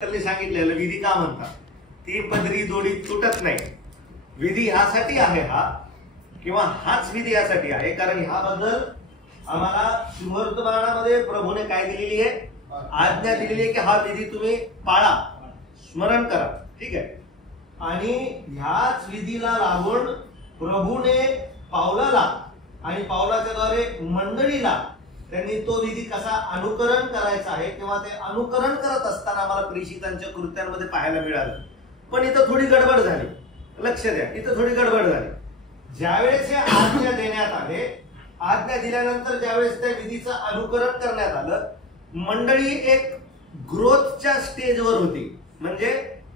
त्यांनी सांगितलेलं विधी का म्हणतात, ती पदरी जोडी तुटत नाही. विधी ह्यासाठी आहे हा, किंवा हाच विधी यासाठी आहे कारण ह्याबद्दल आम्हाला सुवर्तमानामध्ये प्रभूने काय दिलेली आहे, आज्ञा दिलेली आहे की हा विधी तुम्ही पाळा, स्मरण करा. ठीक आहे. आणि ह्याच विधीला लागून प्रभूने पावलाला आणि पावलाच्या द्वारे मंडळीला त्यांनी तो विधी कसा अनुकरण करायचा आहे किंवा ते अनुकरण करत असताना आम्हाला प्रेषितांच्या कृत्यांमध्ये पाहायला मिळालं. पण इथं थोडी गडबड झाली. लक्ष द्या, इथं थोडी गडबड झाली. ज्यावेळेस हे आज्ञा देण्यात आले, आज्ञा दिल्यानंतर ज्यावेळेस त्या विधीचं अनुकरण करण्यात आलं, मंडळी एक ग्रोथच्या स्टेजवर होती, म्हणजे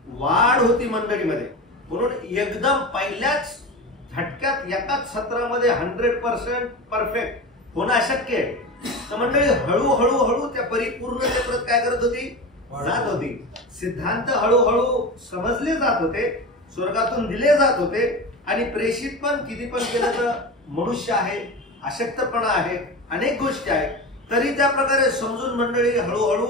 वाढ होती मंडळीमध्ये. म्हणून एकदम पहिल्याच झटक्यात एकाच सत्रामध्ये 100% परफेक्ट होणं अशक्य आहे. तर मंडळी हळूहळू हळू त्या परिपूर्णतेपर्यंत काय करत होती, जात होती. सिद्धांत हळूहळू समजले जात होते, स्वर्गातून दिले जात होते. आणि प्रेषित पण किती पण केलं तर मनुष्य आहे, अशक्तपणा आहे, अनेक गोष्टी आहेत, तरी त्या प्रकारे समजून मंडळी हळूहळू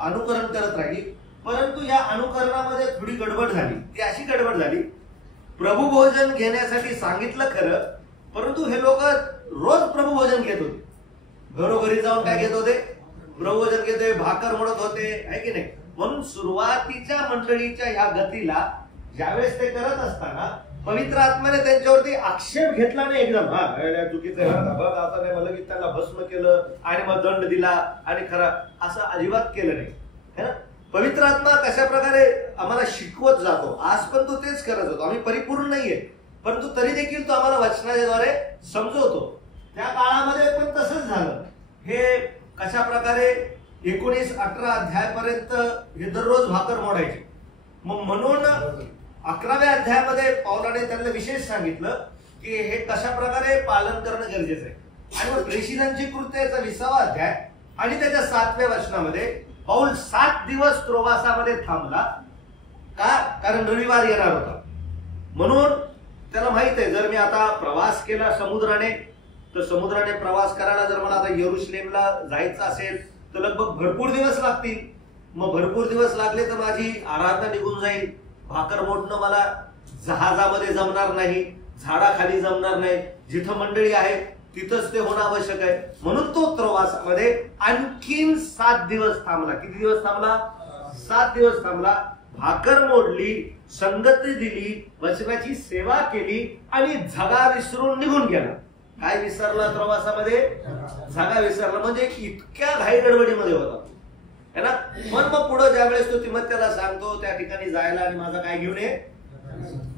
अनुकरण करत राहिली. परंतु या अनुकरणामध्ये थोडी गडबड झाली. ती अशी गडबड झाली, प्रभू भोजन घेण्यासाठी सांगितलं खरं, परंतु हे लोक रोज प्रभू भोजन घेत होते. घरोघरी जाऊन काय घेत होते, प्रभू भोजन घेत होते, भाकर मोडत होते, आहे की नाही. म्हणून सुरुवातीच्या मंडळीच्या ह्या गतीला ज्यावेळेस ते करत असताना पवित्र आत्म्याने त्यांच्यावरती आक्षेप घेतला नाही एकदम, हा चुकीचं बघ आता नाही, मला की त्यांना भस्म केलं आणि मग दंड दिला आणि खरा, असं अजिबात केलं नाही. है ना. पवित्र आत्मा कशा प्रकारे आम्हाला शिकवत जातो, आज पण तो तेच करत होतो. आम्ही परिपूर्ण नाहीये, परंतु तरी देखील तो आम्हाला वचनाच्या द्वारे समजवतो. त्या काळामध्ये पण तसंच झालं. हे कशा प्रकारे 19-18 अध्यायापर्यंत हे दररोज भाकर मोडायचे. मग म्हणून 11व्या अध्यायामध्ये पौलाने त्यांना विशेष सांगितलं की हे कशा प्रकारे पालन करणं गरजेचं आहे. आणि मग प्रेषितांची कृत्याचा 20वा अध्याय आणि त्याच्या 7व्या वचनामध्ये पौल 7 दिवस प्रवासामध्ये थांबला. का? कारण रविवार येणार होता. म्हणून त्याला माहित आहे, जर मी आता प्रवास केला समुद्राने, तर समुद्राने प्रवास करायला जर मला आता यरुशलेमला जायचं असेल तर लगभग भरपूर दिवस लागतील. मग भरपूर दिवस लागले तर माझी आराधना निघून जाईल. भाकर मोडणं मला जहाजामध्ये जमणार नाही, झाडाखाली जमणार नाही, जिथं मंडळी आहे तिथंच ते होणं आवश्यक आहे. म्हणून तो प्रवासामध्ये आणखीन 7 दिवस थांबला. किती दिवस थांबला? 7 दिवस थांबला. भाकर मोडली, संगती दिली, वचनाची सेवा केली आणि झगा विसरून निघून गेला. काय विसरला प्रवासामध्ये? झगा विसरला. म्हणजे इतक्या घाई गडबडीमध्ये होता, है ना. मग पुढे ज्यावेळेस तो तिमोथेला सांगतो त्या ठिकाणी जायला आणि माझा काय घेऊन ये,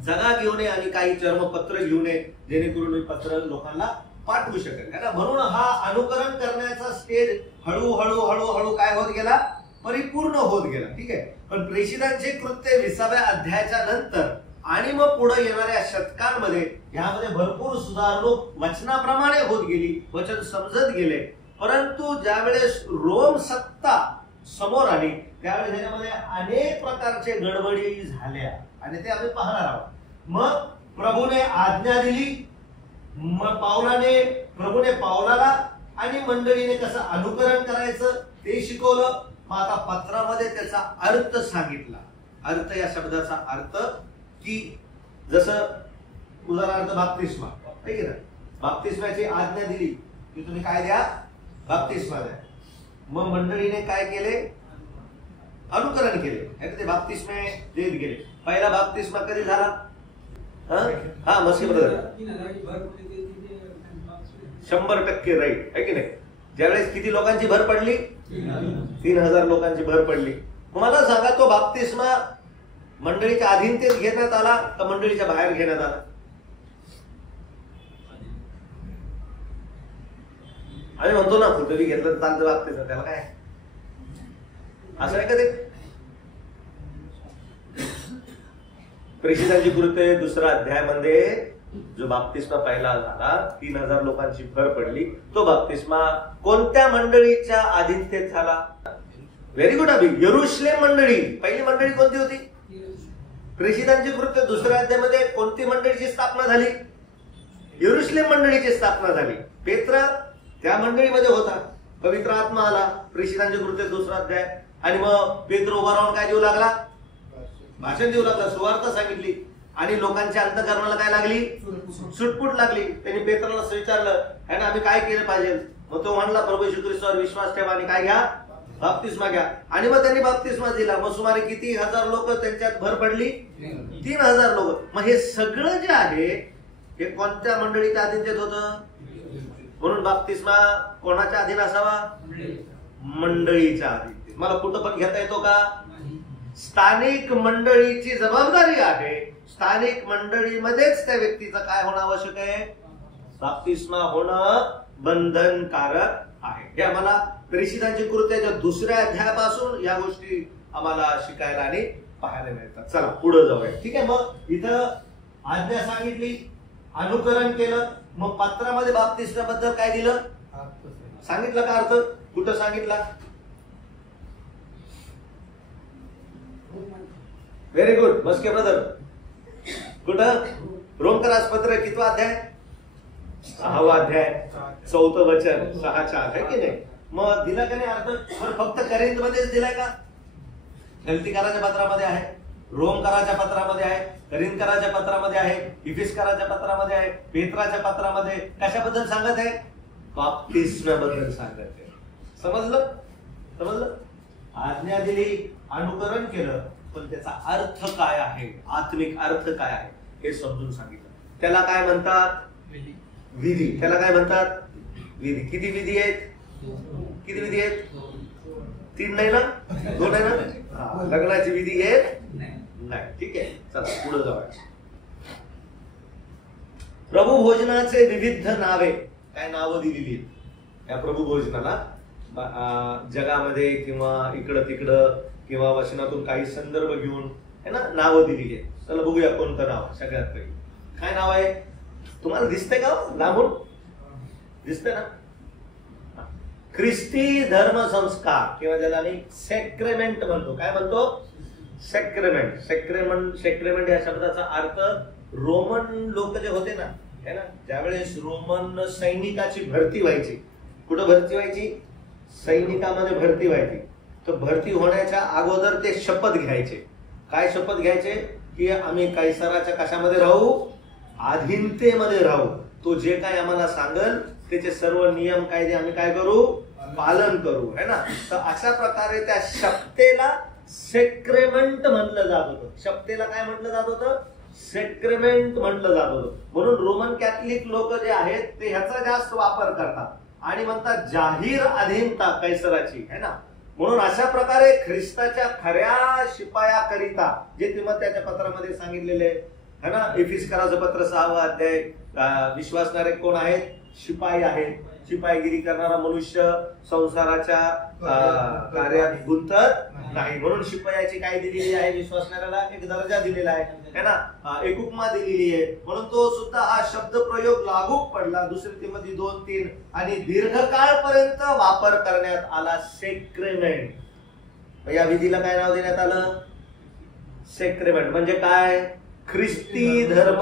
झगा घेऊन ये आणि काही चर्मपत्र घेऊन ये, जेणेकरून मी पत्र लोकांना पाठवू शकेल, है ना. म्हणून हा अनुकरण करण्याचा स्टेज हळूहळू हळूहळू काय होत गेला, परिपूर्ण होत गेला. ठीक आहे. पण प्रेषितांचे कृत्य 20व्या अध्यायाच्या नंतर आणि मग पुढे येणाऱ्या शतकांमध्ये यामध्ये भरपूर सुधारणूक वचनाप्रमाणे होत गेली, वचन समजत गेले. परंतु ज्यावेळेस रोम सत्ता समोर आली त्यावेळेस त्याच्यामध्ये अनेक प्रकारचे गडबडी झाल्या आणि ते आम्ही पाहणार आहोत. मग प्रभूने आज्ञा दिली, मग प्रभूने पावलाला आणि मंडळीने कसं अनुकरण करायचं ते शिकवलं. मग आता पत्रामध्ये त्याचा अर्थ सांगितला. अर्थ या शब्दाचा अर्थ की जसं उदाहरणार्थ बाप्तिस्मा, आहे की ना. बाप्तिस्माची आज्ञा दिली की तुम्ही काय द्या, बाप्तिस्मा द्या. मग मंडळीने काय केले, अनुकरण केले, ते बाप्तिस्मे देत गेले. पहिला बाप्तिस्मा कधी झाला? हा मस्के ब्रदर 100% राईट, आहे की नाही. ज्यावेळेस किती लोकांची भर पडली? 3000 लोकांची भर पडली. मला सांगा, तो बाप्तिस्मा मंडळीच्या अधीनतेत घेण्यात आला का मंडळीच्या बाहेर घेण्यात आला? आम्ही म्हणतो ना कुठेही घेतलं तर चालतं बाप्तिस्मा, त्याला काय असं नाही का. ते प्रेषितांची कृत्य 2रा अध्यायामध्ये जो बाप्तिस्मा पहिला झाला, 3000 लोकांची भर पडली, तो बाप्तिस्मा कोणत्या मंडळीच्या अधीनतेत झाला? व्हेरी गुड अभि. यरुशलेम मंडळी. पहिली मंडळी कोणती होती? प्रेषितांची कृत्य 2ऱ्या अध्यायामध्ये कोणती मंडळीची स्थापना झाली? यरुशलेम मंडळीची स्थापना झाली. पेत्र त्या मंडळीमध्ये होता. पवित्र आत्मा आला. प्रेषितांची कृत्य 2रा अध्याय आणि मग पेत्र उभा राहून काय देऊ लागला? भाषण देऊ लागला, सुवार्ता सांगितली आणि लोकांच्या अंतःकरणाला काय लागली? सुटपुट लागली. त्यांनी पेत्राला विचारलं है ना, आम्ही काय केलं पाहिजे? मग तो म्हणला प्रभू येशू ख्रिस्तावर विश्वास ठेवा आणि काय घ्या? बाप्तिस्मा घ्या. आणि मग त्यांनी बाप्तिस्मा दिला. मग सुमारे किती हजार लोक त्यांच्यात भर पडली? 3000 लोक. मग हे सगळं जे आहे हे कोणत्या मंडळीच्या अधीन होतं? म्हणून बाप्तिस्मा कोणाच्या अधीन असावा? मंडळीच्या अधीन. मला कुठं पण घेता येतो का? स्थानिक मंडळीची जबाबदारी आहे. स्थानिक मंडळीमध्येच त्या व्यक्तीचं काय होणं आवश्यक आहे? बाप्तिस्मा होणं बंधनकारक आहे. हे आम्हाला प्रेषितांची कृत्याच्या 2ऱ्या अध्यायापासून या गोष्टी आम्हाला शिकायला आणि पाहायला मिळतात. चला पुढे जाऊया. ठीक आहे. मग इथं आज्ञा सांगितली, अनुकरण केलं. मग पत्रामध्ये बाप्तिस्माबद्दल काय दिलं? सांगितलं का अर्थ? कुठं सांगितला? Very good Maske brother. कुठं? रोमकरास पत्र कितवा अध्याय? 6वा अध्याय 4थं वचन 6:4 आहे की नाही? मग दिला का नाही अर्थ? फक्त करिंथ मध्येच दिलाय का? गलतीकाराच्या पत्रामध्ये आहे, रोमकराच्या पत्रामध्ये आहे, करिंथकराच्या पत्रामध्ये आहे, इफिसकराच्या पत्रामध्ये आहे, पेत्राच्या पत्रामध्ये. कशाबद्दल सांगत आहे? बाप्तिस्माबद्दल सांगत आहे. समजलं? समजलं? आज्ञा दिली, अनुकरण केलं, पण त्याचा अर्थ काय आहे, आत्मिक अर्थ काय आहे हे समजून सांगितलं. त्याला काय म्हणतात? विधी. त्याला काय म्हणतात? विधी. किती विधी आहेत? किती विधी आहेत? 3 नाही ना? 2 आहे ना? लग्नाची विधी आहेत नाही. ठीक आहे. चला पुढे जाऊया. प्रभू भोजनाचे विविध नावे. काय नावं दिलेली आहेत या प्रभू भोजनाला? जगामध्ये किंवा इकडं तिकडं किंवा वचनातून काही संदर्भ घेऊन है ना नावं दिलेली आहेत. चला बघूया कोणतं नाव सगळ्यात पहिले. काय नाव आहे? तुम्हाला दिसतंय का? लांबून दिसतंय ना? ख्रिस्ती धर्म संस्कार किंवा ज्याला आम्ही सेक्रेमेंट म्हणतो. काय म्हणतो? सेक्रेमेंट. सेक्रेमेंट या शब्दाचा अर्थ रोमन लोक जे होते ना, है ना, ज्यावेळेस रोमन सैनिकाची भरती व्हायची. कुठं भरती व्हायची? सैनिकामध्ये भरती व्हायची. तर भरती होण्याच्या अगोदर ते शपथ घ्यायचे. काय शपथ घ्यायचे? की आम्ही कैसराच्या कशामध्ये राहू? अधीनतेमध्ये राहू. तो जे काय आम्हाला सांगल त्याचे सर्व नियम कायदे आम्ही काय करू? पालन करू. है ना? तर अशा प्रकारे त्या शपथेला सेक्रेमेंट म्हटलं जात होतं. शपथेला काय म्हटलं जात होतं? सेक्रेमेंट म्हटलं जात होतं. म्हणून रोमन कॅथलिक लोक जे आहेत ते ह्याचा जास्त वापर करतात आणि म्हणतात जाहीर अधीनता कैसराची. है ना? म्हणून अशा प्रकारे ख्रिस्ताच्या खऱ्या शिपायाकरिता जे तिमोथेच्या पत्रामध्ये सांगितलेले है ना, इफिसकराचं पत्र 6वा अध्याय, विश्वासणारे कोण आहेत? शिपाई आहेत. शिपाईगिरी करणारा मनुष्य संसाराच्या कार्यात गुंतत नाही. म्हणून शिपायाची काय दिलेली आहे? विश्वासणाऱ्याला एक दर्जा दिलेला आहे ना, एक उपमा दिलेली आहे. म्हणून तो सुद्धा हा शब्द प्रयोग लागू पडला 2 तिमोथी 2:3 आणि दीर्घकाळपर्यंत वापर करण्यात आला. सेक्रेमेंट. या विधीला काय नाव देण्यात आलं? सेक्रेमेंट. म्हणजे काय? ख्रिस्ती धर्म.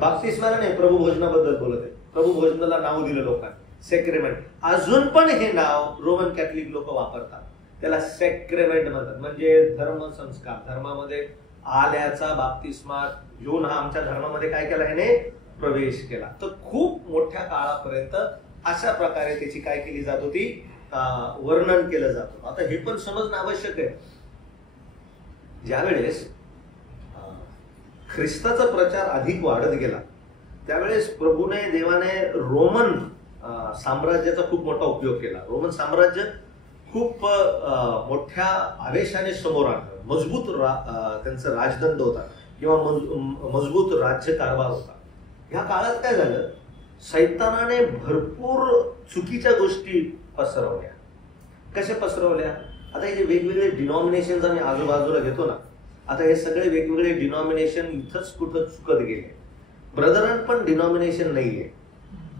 बाप्तिस्माला नाही, प्रभू भोजनाबद्दल बोलत आहे. प्रभू भोजनाला नाव दिलं लोकांनी सेक्रेमेंट. अजून पण हे नाव रोमन कॅथलिक लोक वापरतात. त्याला सेक्रेमेंट म्हणतात. म्हणजे धर्म संस्कार. धर्मामध्ये आल्याचा बाप्तिस्मा घेऊन हा आमच्या धर्मामध्ये काय केला? ह्याने प्रवेश केला. तर खूप मोठ्या काळापर्यंत अशा प्रकारे त्याची काय केली जात होती? वर्णन केलं जात होतं. आता हे पण समजणं आवश्यक आहे. ज्यावेळेस ख्रिस्ताचा प्रचार अधिक वाढत गेला त्यावेळेस प्रभूने देवाने रोमन साम्राज्याचा खूप मोठा उपयोग केला. रोमन साम्राज्य खूप मोठ्या आवेशाने समोर आलं. मजबूत त्यांचा राजदंड होता किंवा मजबूत राज्यकारभार होता. ह्या काळात काय झालं? सैतानाने भरपूर चुकीच्या गोष्टी पसरवल्या. कशा पसरवल्या? आता हे जे वेगवेगळे डिनॉमिनेशन आम्ही आजूबाजूला घेतो ना, आता हे सगळे वेगवेगळे डिनॉमिनेशन इथंच कुठं चुकत गेले. ब्रदरन पण डिनॉमिनेशन नाहीये,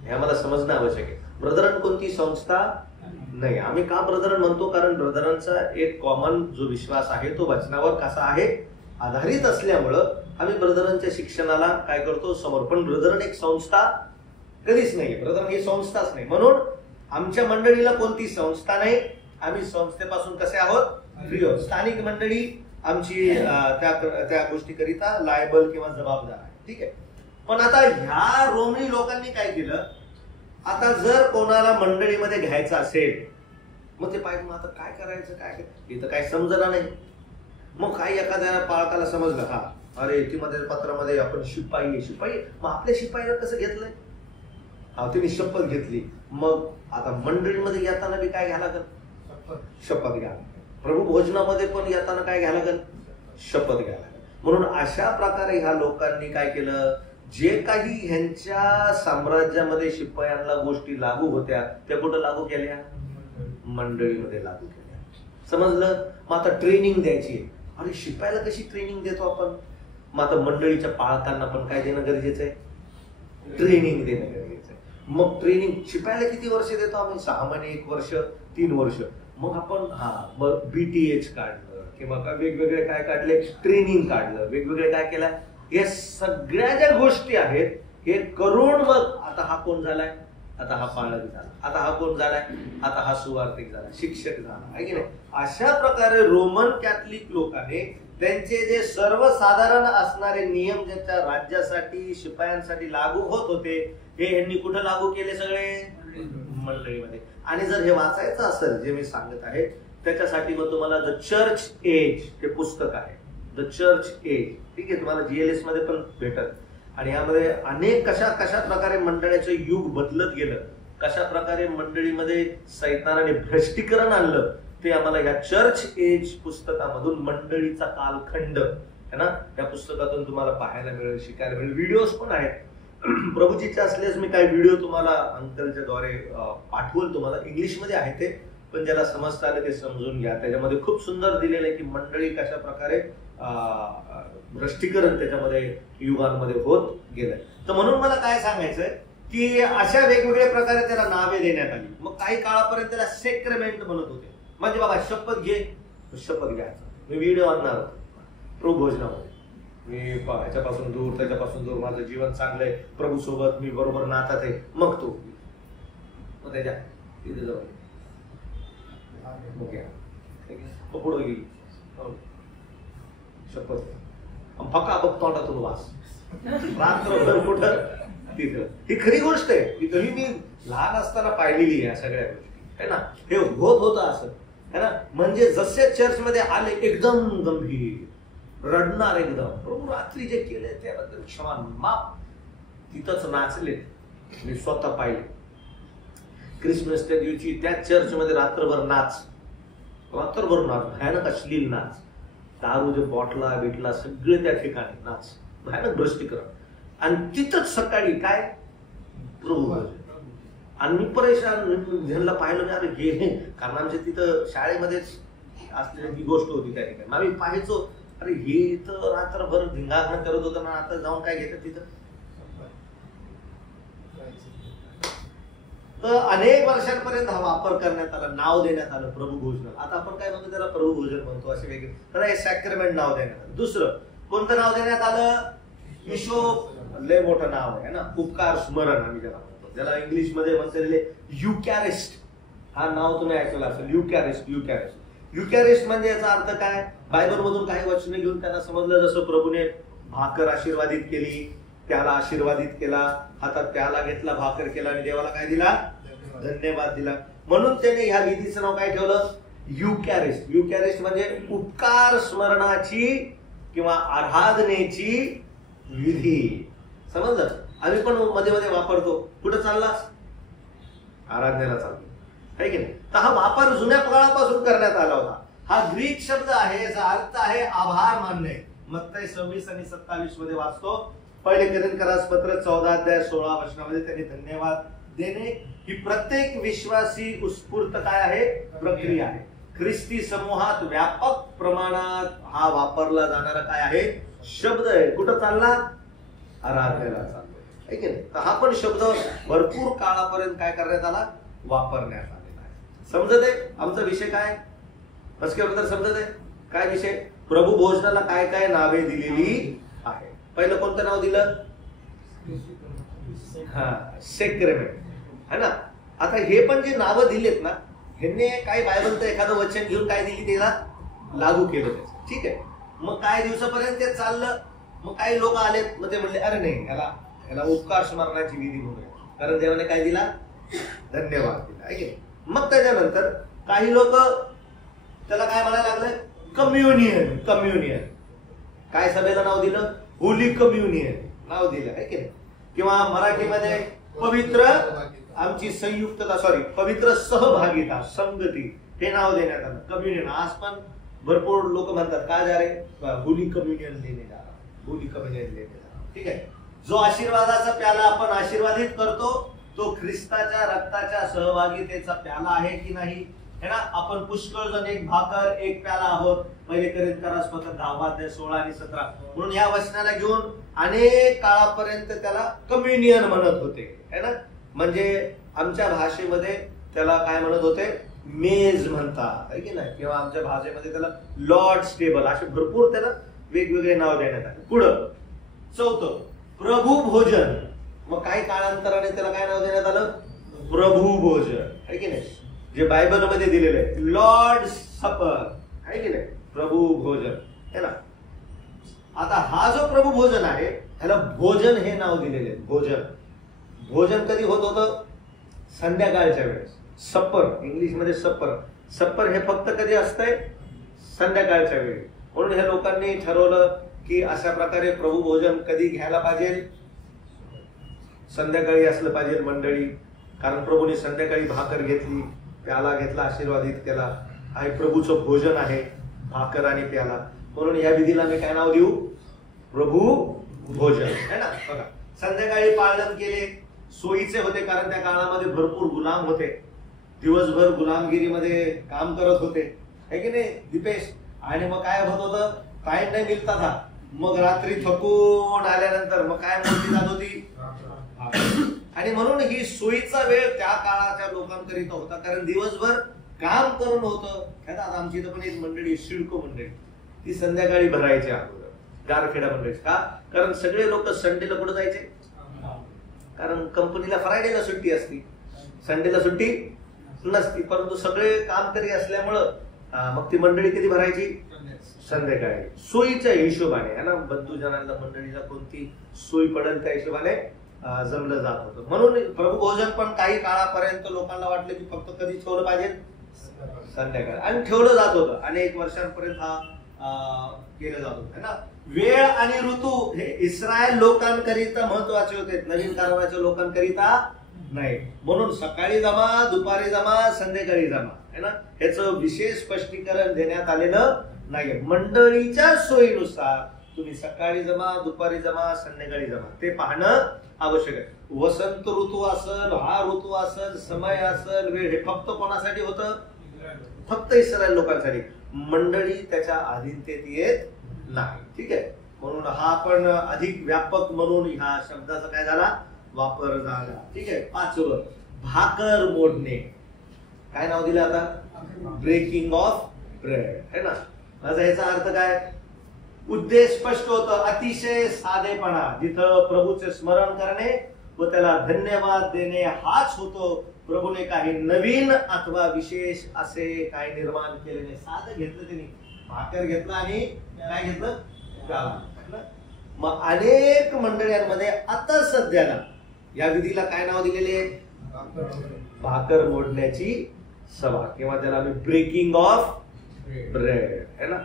हे आम्हाला समजणं आवश्यक आहे. ब्रदरन कोणती संस्था नाही. आम्ही का ब्रदरन म्हणतो? कारण ब्रदरांचा एक कॉमन जो विश्वास आहे तो वचनावर कसा आहे? आधारित असल्यामुळं आम्ही ब्रदरांच्या शिक्षणाला काय करतो? समोर. पण ब्रदरन एक संस्था कधीच नाही. ब्रदरन ही संस्थाच नाही. म्हणून आमच्या मंडळीला कोणती संस्था नाही, आम्ही संस्थेपासून कसे आहोत, फ्री आहोत. स्थानिक मंडळी आमची त्या गोष्टीकरिता लायबल किंवा जबाबदार आहे. ठीक आहे. पण आता ह्या रोमनी लोकांनी काय केलं, आता जर कोणाला मंडळीमध्ये घ्यायचं असेल मग ते पाहिजे, मग आता काय करायचं, काय इथं काय समजलं नाही. मग काही एखाद्या पाळकाला समजलं, हा अरे ती मध्ये पत्रामध्ये आपण शिपाई शिपाई, मग आपल्या शिपाईला कसं घेतलंय, हा तिने शपथ घेतली. मग आता मंडळीमध्ये येताना बी काय घ्यायला लागल, शपथ घ्या. प्रभू भोजनामध्ये पण येताना काय घ्यायला लागल, शपथ घ्यायला लागल. म्हणून अशा प्रकारे ह्या लोकांनी काय केलं, जे काही ह्यांच्या साम्राज्यामध्ये शिपायांना गोष्टी लागू होत्या त्या कुठं लागू केल्या, मंडळीमध्ये लागू केल्या. समजलं. मग आता ट्रेनिंग द्यायची. अरे शिपायाला कशी ट्रेनिंग देतो आपण, मग आता मंडळीच्या पाळकांना पण काय देणं गरजेचं आहे, ट्रेनिंग देणं गरजेचं आहे. मग ट्रेनिंग शिपायाला किती वर्ष देतो आम्ही, 6 महिने, 1 वर्ष, 3 वर्ष. मग आपण BTH काढलं किंवा वेगवेगळे काय काढले, ट्रेनिंग काढलं, वेगवेगळे काय केलं, या सगळ्या ज्या गोष्टी आहेत हे करून मग आता हा कोण झालाय, आता हा पाळक झाला, आता हा कोण झालाय, आता हा सुवार्तिक झाला, शिक्षक झाला, आहे की नाही. अशा प्रकारे रोमन कॅथलिक लोकांनी त्यांचे जे सर्वसाधारण असणारे नियम ज्यांच्या राज्यासाठी शिपायांसाठी लागू होत होते हे यांनी कुठे लागू केले, सगळे मंडळीमध्ये. आणि जर हे वाचायचं असेल जे मी सांगत आहे त्याच्यासाठी मग तुम्हाला द चर्च एज हे पुस्तक आहे, द चर्च एज. ठीक आहे, तुम्हाला GLS मध्ये पण भेटत. आणि यामध्ये अनेक कशा प्रकारे मंडळाचं युग बदलत गेलं, कशा प्रकारे मंडळीमध्ये सैतानाने भ्रष्टीकरण आणलं ते आम्हाला या चर्च एज पुस्तकामधून, मंडळीचा कालखंड है ना, त्या पुस्तकातून तुम्हाला पाहायला मिळेल, शिकायला मिळेल. व्हिडिओज पण आहेत. प्रभूजीचे असल्यास मी काही व्हिडिओ तुम्हाला अंकलच्या द्वारे पाठवल, तुम्हाला इंग्लिशमध्ये आहे ते, पण ज्याला समजता आलं ते समजून घ्या. त्याच्यामध्ये खूप सुंदर दिलेलं आहे की मंडळी कशा प्रकारे भ्रष्टीकरण त्याच्यामध्ये युगांमध्ये होत गेलंय. तर म्हणून मला काय सांगायचंय की अशा वेगवेगळ्या प्रकारे त्याला नावे देण्यात आली. मग काही काळापर्यंत त्याला सेक्रेमेंट म्हणत होते, म्हणजे बाबा शपथ घे, शपथ घ्यायचा. मी व्हिडिओ आणणार प्रभू भोजनामध्ये, मी ह्याच्यापासून दूर त्याच्यापासून दूर, माझं जीवन चांगलंय, प्रभू सोबत मी बरोबर नातात आहे, मग तो मग त्याच्या तिथे जाऊ पुढे गेली शपथ फका बघ तोंडातून वास, रात्रभर कुठं तिथं. ही खरी गोष्ट आहे, की तरी मी लहान असताना पाहिलेली आहे सगळ्या गोष्टी, है ना. हे होत होतं असं, है ना. म्हणजे जसे चर्च मध्ये आले एकदम गंभीर, रडणार एकदम, प्रभू रात्री जे केले त्याबद्दल क्षमा माफ, तिथंच नाचले. मी स्वतः पाहिले क्रिसमसच्या दिवशी त्या चर्च मध्ये रात्रभर नाच, रात्रभर नाच, भयानक अश्लील नाच, दारूचे बॉटला बिटला सगळे त्या ठिकाणी नाच, भयानक भ्रष्टीकरण. आणि तिथंच सकाळी काय प्रभू. आणि मी परेशान ह्यांना पाहिलं नाही, अरे हे कारण आमच्या तिथं शाळेमध्येच असलेली गोष्ट होती त्या ठिकाणी. आम्ही पाहायचो, अरे हे इथं रात्रभर धिंगाणा करत होतं ना, आता जाऊन काय घेतात तिथं. तर अनेक वर्षांपर्यंत हा वापर करण्यात आला, नाव देण्यात आलं प्रभू भोजन. आता आपण काय म्हणतो त्याला, प्रभू भोजन म्हणतो, असे वेगळे. त्याला हे सॅक्रेमेंट नाव देण्यात आलं. दुसरं कोणतं नाव देण्यात आलं, हिशोब, लय मोठं नाव आहे ना, उपकार स्मरण आम्ही ज्याला म्हणतो, ज्याला इंग्लिश मध्ये म्हणते युकॅरिस्ट. हा नाव तुम्ही ऐकलं असेल, युकॅरिस्ट. युकॅरिस्ट म्हणजे याचा अर्थ काय, बायबल मधून काही वचने घेऊन त्यांना समजलं, जसं प्रभूने भाकर आशीर्वादित केली, त्याला आशीर्वादित केला, हातात प्याला घेतला, भाकर केला आणि देवाला काय दिला, धन्यवाद दिला. म्हणून त्याने ह्या विधीचं नाव काय ठेवलं, युकॅरिस्ट. युकॅरिस्ट म्हणजे उपकार स्मरणाची किंवा आराधनेची विधी. समजलं. आम्ही पण मध्ये मध्ये वापरतो, कुठं चाललास, आराधनेला चालतो, आहे की नाही. तर हा वापर जुन्या काळापासून करण्यात आला होता. हा ग्रीक शब्द आहे, याचा अर्थ आहे आभार मानणे. मत्ती 26 आणि 27 मध्ये वाचतो. पहिले कोरिन्थीयांस पत्र 14:16 वचनामध्ये त्यांनी धन्यवाद देणे ही प्रत्येक विश्वासी उत्स्फूर्त काय आहे, प्रक्रिया आहे. ख्रिस्ती समूहात व्यापक प्रमाणात हा वापरला जाणारा काय आहे, शब्द आहे. कुठं चालला, आराधनेला चालतो, आहे की नाही. तर हा पण शब्द भरपूर काळापर्यंत काय करण्यात आला, वापरण्यात आलेला आहे. समजत आहे आमचा विषय काय, बद्दल समजत आहे काय विषय. प्रभू भोजनाला काय काय नावे दिलेली आहे. पहिलं कोणतं नाव दिलं, सेक्रेमेंट, है ना. आता हे पण जे नावं दिलेत ना, ह्यांनी काही बायबलचं एखादं वचन घेऊन काय दिली त्याला लागू केलं त्याचं, ठीक आहे. मग काही दिवसापर्यंत ते चाललं. मग काही लोक आलेत, मग ते म्हणले अरे नाही, याला उपकार स्मरणाची विधी म्हणूया, कारण देवाने काय दिला, धन्यवाद दिला, आहे की. मग त्याच्यानंतर काही लोक त्याला काय म्हणायला लागले, कम्युनियन. कम्युनियन काय सभेला नाव दिलं, होली कम्युनियन नाव दिलं, आहे की. किंवा मराठीमध्ये पवित्र आमची संयुक्तता, पवित्र सहभागिता, संगती, हे नाव देण्यात आलं, कम्युनियन. आज पण भरपूर लोक म्हणतात काय जा रे, होली कम्युनियन लेने जा रहा, होली कम्युनियन लेने जा रहा, ठीक आहे. जो आशीर्वादाचा प्याला आपण आशीर्वादित करतो तो ख्रिस्ताच्या रक्ताच्या सहभागितेचा प्याला आहे की नाही, है ना. आपण पुष्कळ जण एक भाकर एक प्याला आहोत. पहिले करिंथकरास पत्र 10:16 आणि 17 म्हणून या वचनाला घेऊन अनेक काळापर्यंत त्याला कम्युनियन म्हणत होते, है ना. म्हणजे आमच्या भाषेमध्ये त्याला काय म्हणत होते, मेज म्हणतात, आहे की नाही. किंवा आमच्या भाषेमध्ये त्याला लॉर्ड्स टेबल, असे भरपूर त्याला वेगवेगळे नाव देण्यात आले. पुढं चौथं प्रभू भोजन. मग काही काळांतराने त्याला काय नाव देण्यात आलं, प्रभू भोजन, आहे की नाही. जे बायबल मध्ये दिलेलं आहे लॉर्ड सपर, आहे की नाही, प्रभू भोजन, है ना. आता हा जो प्रभू भोजन आहे ह्याला भोजन हे नाव दिलेले आहे. भोजन, भोजन कधी होत होतं, संध्याकाळच्या वेळेस. सप्पर, इंग्लिश मध्ये सप्पर. सप्पर हे फक्त कधी असतंय, संध्याकाळच्या वेळी. म्हणून ह्या लोकांनी ठरवलं की अशा प्रकारे प्रभू भोजन कधी घ्यायला पाहिजे, संध्याकाळी असलं पाहिजे मंडळी. कारण प्रभूने संध्याकाळी भाकर घेतली, प्याला घेतला, आशीर्वादित केला, हा प्रभूचं भोजन आहे, भाकर आणि प्याला. म्हणून या विधीला मी काय नाव देऊ, प्रभू भोजन, है ना. बघा, संध्याकाळी पाळन केले, सोयीचे होते, कारण त्या काळामध्ये भरपूर गुलाम होते, दिवसभर गुलामगिरीमध्ये काम करत होते, है की नाही दीपेश. आणि मग काय होत होतं, टाइम नाही मिळता था. मग रात्री थकून आल्यानंतर मग काय मोठी जात होती, आणि म्हणून ही सोयीचा वेळ त्या काळाच्या लोकांकरिता होता, कारण दिवसभर काम करून होतं. आता आमची इथं पण एक मंडळी, सिडको मंडळी, ती संध्याकाळी भरायची अगोदर, गारखेडा मंडळी. का, कारण सगळे लोक संडेला कुठं जायचे, कारण कंपनीला फ्रायडेला सुट्टी असती, संडेला सुट्टी नसती. परंतु सगळे काम करी असल्यामुळं मग ती मंडळी कधी भरायची, संध्याकाळी, सोयीच्या हिशोबाने, है ना. बंधूजनांना मंडळीला कोणती सोयी पडेल त्या हिशोबाने जमलं जात होतं. म्हणून प्रभू भोजन पण काही काळापर्यंत लोकांना वाटलं की फक्त कधी ठेवलं पाहिजे, संध्याकाळी, आणि ठेवलं जात होतं. अनेक वर्षांपर्यंत हा केलं जात होतं, है ना. वेळ आणि ऋतू हे इस्रायल लोकांकरिता महत्वाचे होते, नवीन कारवाच्या लोकांकरिता नाही. म्हणून सकाळी जमा, दुपारी जमा, संध्याकाळी जमा, है ना. ह्याचं विशेष स्पष्टीकरण देण्यात आलेलं नाही. मंडळीच्या सोयीनुसार तुम्ही सकाळी जमा, दुपारी जमा, संध्याकाळी जमा, ते पाहणं आवश्यक आहे. वसंत ऋतू असेल, हा ऋतू असेल, समय असेल, वेळ, हे फक्त कोणासाठी होतं, फक्त इस्रायल लोकांसाठी. मंडळी त्याच्या अधीनतेत येत नाही, ठीक आहे. म्हणून हा पण अधिक व्यापक म्हणून ह्या शब्दाचा काय झाला, वापर झाला, ठीक आहे. पाचवं भाकर मोडणे. काय नाव दिलं आता, ब्रेकिंग ऑफ ब्रेड, है ना. माझा याचा अर्थ काय, उद्देश स्पष्ट होतं, अतिशय साधेपणा, जिथं प्रभूचे स्मरण करणे व त्याला धन्यवाद देणे हाच होतो. प्रभूने काही नवीन अथवा विशेष असे काय निर्माण केले नाही. साधं घेतलं त्यांनी, भाकर घेतलं आणि काय घेतलं, प्याला. मग अनेक मंडळांमध्ये आता सध्याला या विधीला काय नाव दिलेले, भाकर मोडण्याची सभा, किंवा त्याला आम्ही ब्रेकिंग ऑफ ब्रेड, है ना.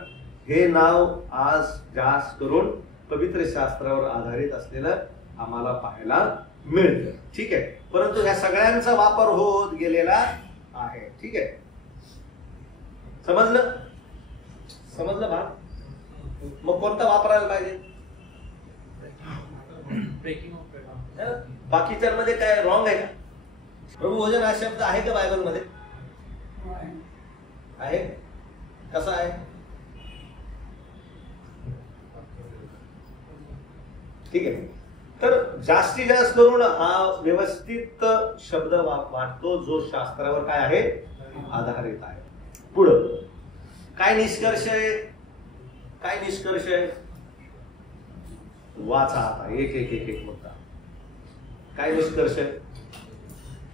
हे नाव आज जास्त करून पवित्र शास्त्रावर आधारित असलेलं आम्हाला पाहायला मिळतं, ठीक आहे. परंतु ह्या सगळ्यांचा वापर होत गेलेला आहे, ठीक आहे. समजलं, समजलं भाग. मग कोणता वापरायला पाहिजे, बाकीच्यांमध्ये काय रॉंग आहे का, प्रभू भोजन हा शब्द आहे का बायबल मध्ये, आहे, कसा आहे, ठीक आहे. तर जास्तीत जास्त करून हा व्यवस्थित शब्द वाटतो जो शास्त्रावर काय आहे, आधारित आहे. पुढं काय निष्कर्ष आहे, काय निष्कर्ष आहे, वाचा आता एक एक एक एक मुद्दा. काय निष्कर्ष आहे,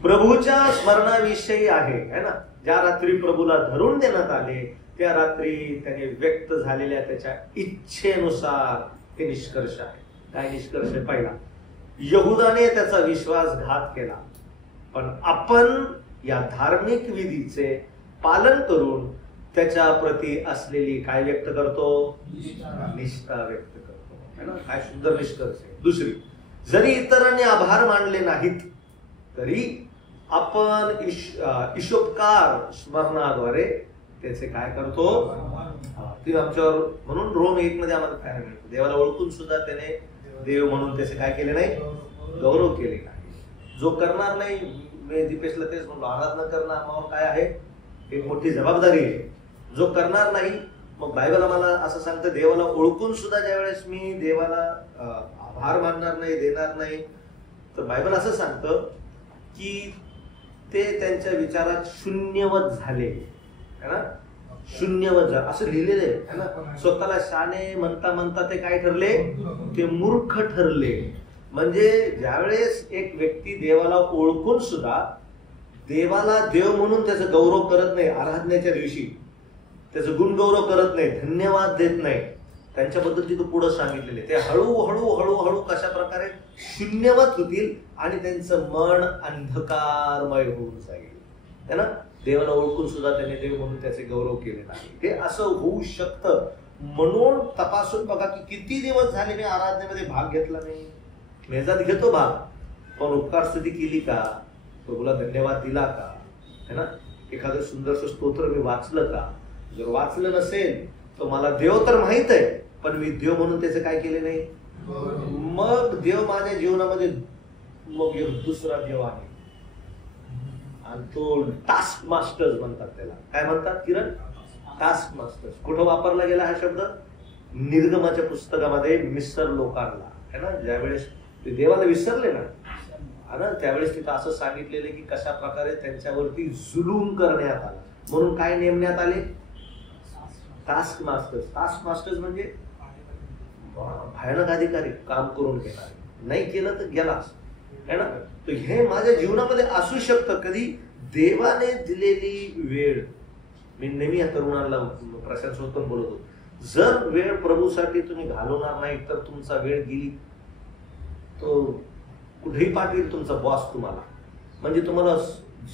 प्रभूच्या स्मरणाविषयी आहे है ना. ज्या रात्री प्रभूला धरून देण्यात आले त्या रात्री त्याने व्यक्त झालेल्या त्याच्या इच्छेनुसार हे निष्कर्ष आहे. काय निष्कर्ष आहे? पहिला, यहुदाने त्याचा विश्वासघात केला, पण आपण या धार्मिक विधीचे पालन करून त्याच्या प्रती असलेली काय व्यक्त करतो? निष्ठा व्यक्त करतो है ना. काय सुंदर निष्कर्ष आहे. दुसरी, जरी इतरांनी आभार मानले नाहीत तरी आपण ईशोपकार स्मरणाद्वारे त्याचे काय करतो? ती आमच्यावर, म्हणून रोम 1 मध्ये आम्हाला काय मिळतं, देवाला ओळखून सुद्धा त्याने देव म्हणून त्याचे काय केले नाही? गौरव केले नाही. जो करणार नाही, मी दीपेशला तेच म्हणलो, आराधना करणं आम्हाला काय आहे? एक मोठी जबाबदारी आहे. जो करणार नाही, मग बायबल आम्हाला असं सांगतं, देवाला ओळखून सुद्धा ज्या वेळेस मी देवाला आभार मानणार नाही, देणार नाही, तर बायबल असं सांगतं की ते त्यांच्या विचारात शून्यवत झाले है ना. शून्यवत झाले असं लिहिलेलं आहे ना. स्वतःला शाणे म्हणता म्हणता ते काय ठरले? ते मूर्ख ठरले. म्हणजे ज्यावेळेस एक व्यक्ती देवाला ओळखून सुद्धा देवाला देव म्हणून त्याचा गौरव करत नाही, आराधनेच्या दिवशी त्याचं गुणगौरव करत नाही, धन्यवाद देत नाही, त्यांच्याबद्दल तिथं पुढे सांगितलेले ते हळूहळू हळूहळू कशा प्रकारे शून्यवत होतील आणि त्यांचं मन अंधकारमय होऊन जाईल है ना. देवाला ओळखून सुद्धा त्याने देव म्हणून त्याचे गौरव केले नाही. हे असं होऊ शकतं. म्हणून तपासून बघा की किती दिवस झाले मी आराधनेमध्ये भाग घेतला नाही. मेजात घेतो भाग, पण उपकार स्तुती केली का? प्रभूला धन्यवाद दिला का? है ना. एखादं सुंदरसं स्तोत्र मी वाचलं का? जर वाचलं नसेल तर मला देव तर माहित आहे, पण मी देव म्हणून त्याचे काय केले नाही. मग देव माझ्या जीवनामध्ये मग एक दुसरा देव आहे आणि तो टास्क मास्टर्स म्हणतात. त्याला काय म्हणतात किरण? Task masters. कुठं वापरला गेला हा शब्द? निर्गमाच्या पुस्तकामध्ये मिसर लोकांना है ना. ज्यावेळेस ते देवाला विसरले ना, त्यावेळेस तिथं असं सांगितलेलं की कशा प्रकारे त्यांच्यावरती जुलूम करण्यात आला. म्हणून काय नेमण्यात आले? Task masters. टास्क मास्टर्स म्हणजे भयानक अधिकारी, काम करून घेणार, नाही केलं तर गेलास है ना. तर हे माझ्या जीवनामध्ये असू शकतं. कधी देवाने दिलेली वेळ, मी नेहमी या तरुणांना प्रशांत सोबत बोलतो, जर वेळ प्रभूसाठी तुम्ही घालवणार नाही तर तुमचा वेळ गेली तो कुठेही पाठवेल तुमचा बॉस तुम्हाला. म्हणजे तुम्हाला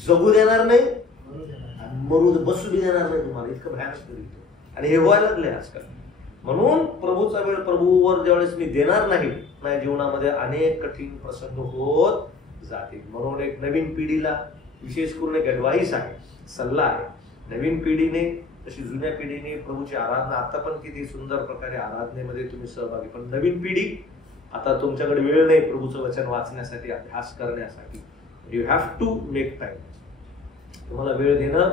जगू देणार नाही, मरू बसू बी देणार नाही तुम्हाला. इतकं भयानक करीत आणि हे व्हायला लागलंय आजकाल. म्हणून प्रभूचा वेळ प्रभूवर ज्यावेळेस मी देणार नाही, माझ्या जीवनामध्ये अनेक कठीण प्रसंग होत जातील. म्हणून एक नवीन पिढीला विशेष करून एक ऍडवाइस आहे, सल्ला आहे. नवीन पिढीने तशी जुन्या पिढीने प्रभूची आराधना आता पण किती सुंदर प्रकारे आराधनेमध्ये तुम्ही सहभागी, पण नवीन पिढी आता तुमच्याकडे वेळ नाही प्रभूचं वचन वाचण्यासाठी, अभ्यास करण्यासाठी. You have to make time. तुम्हाला वेळ देणं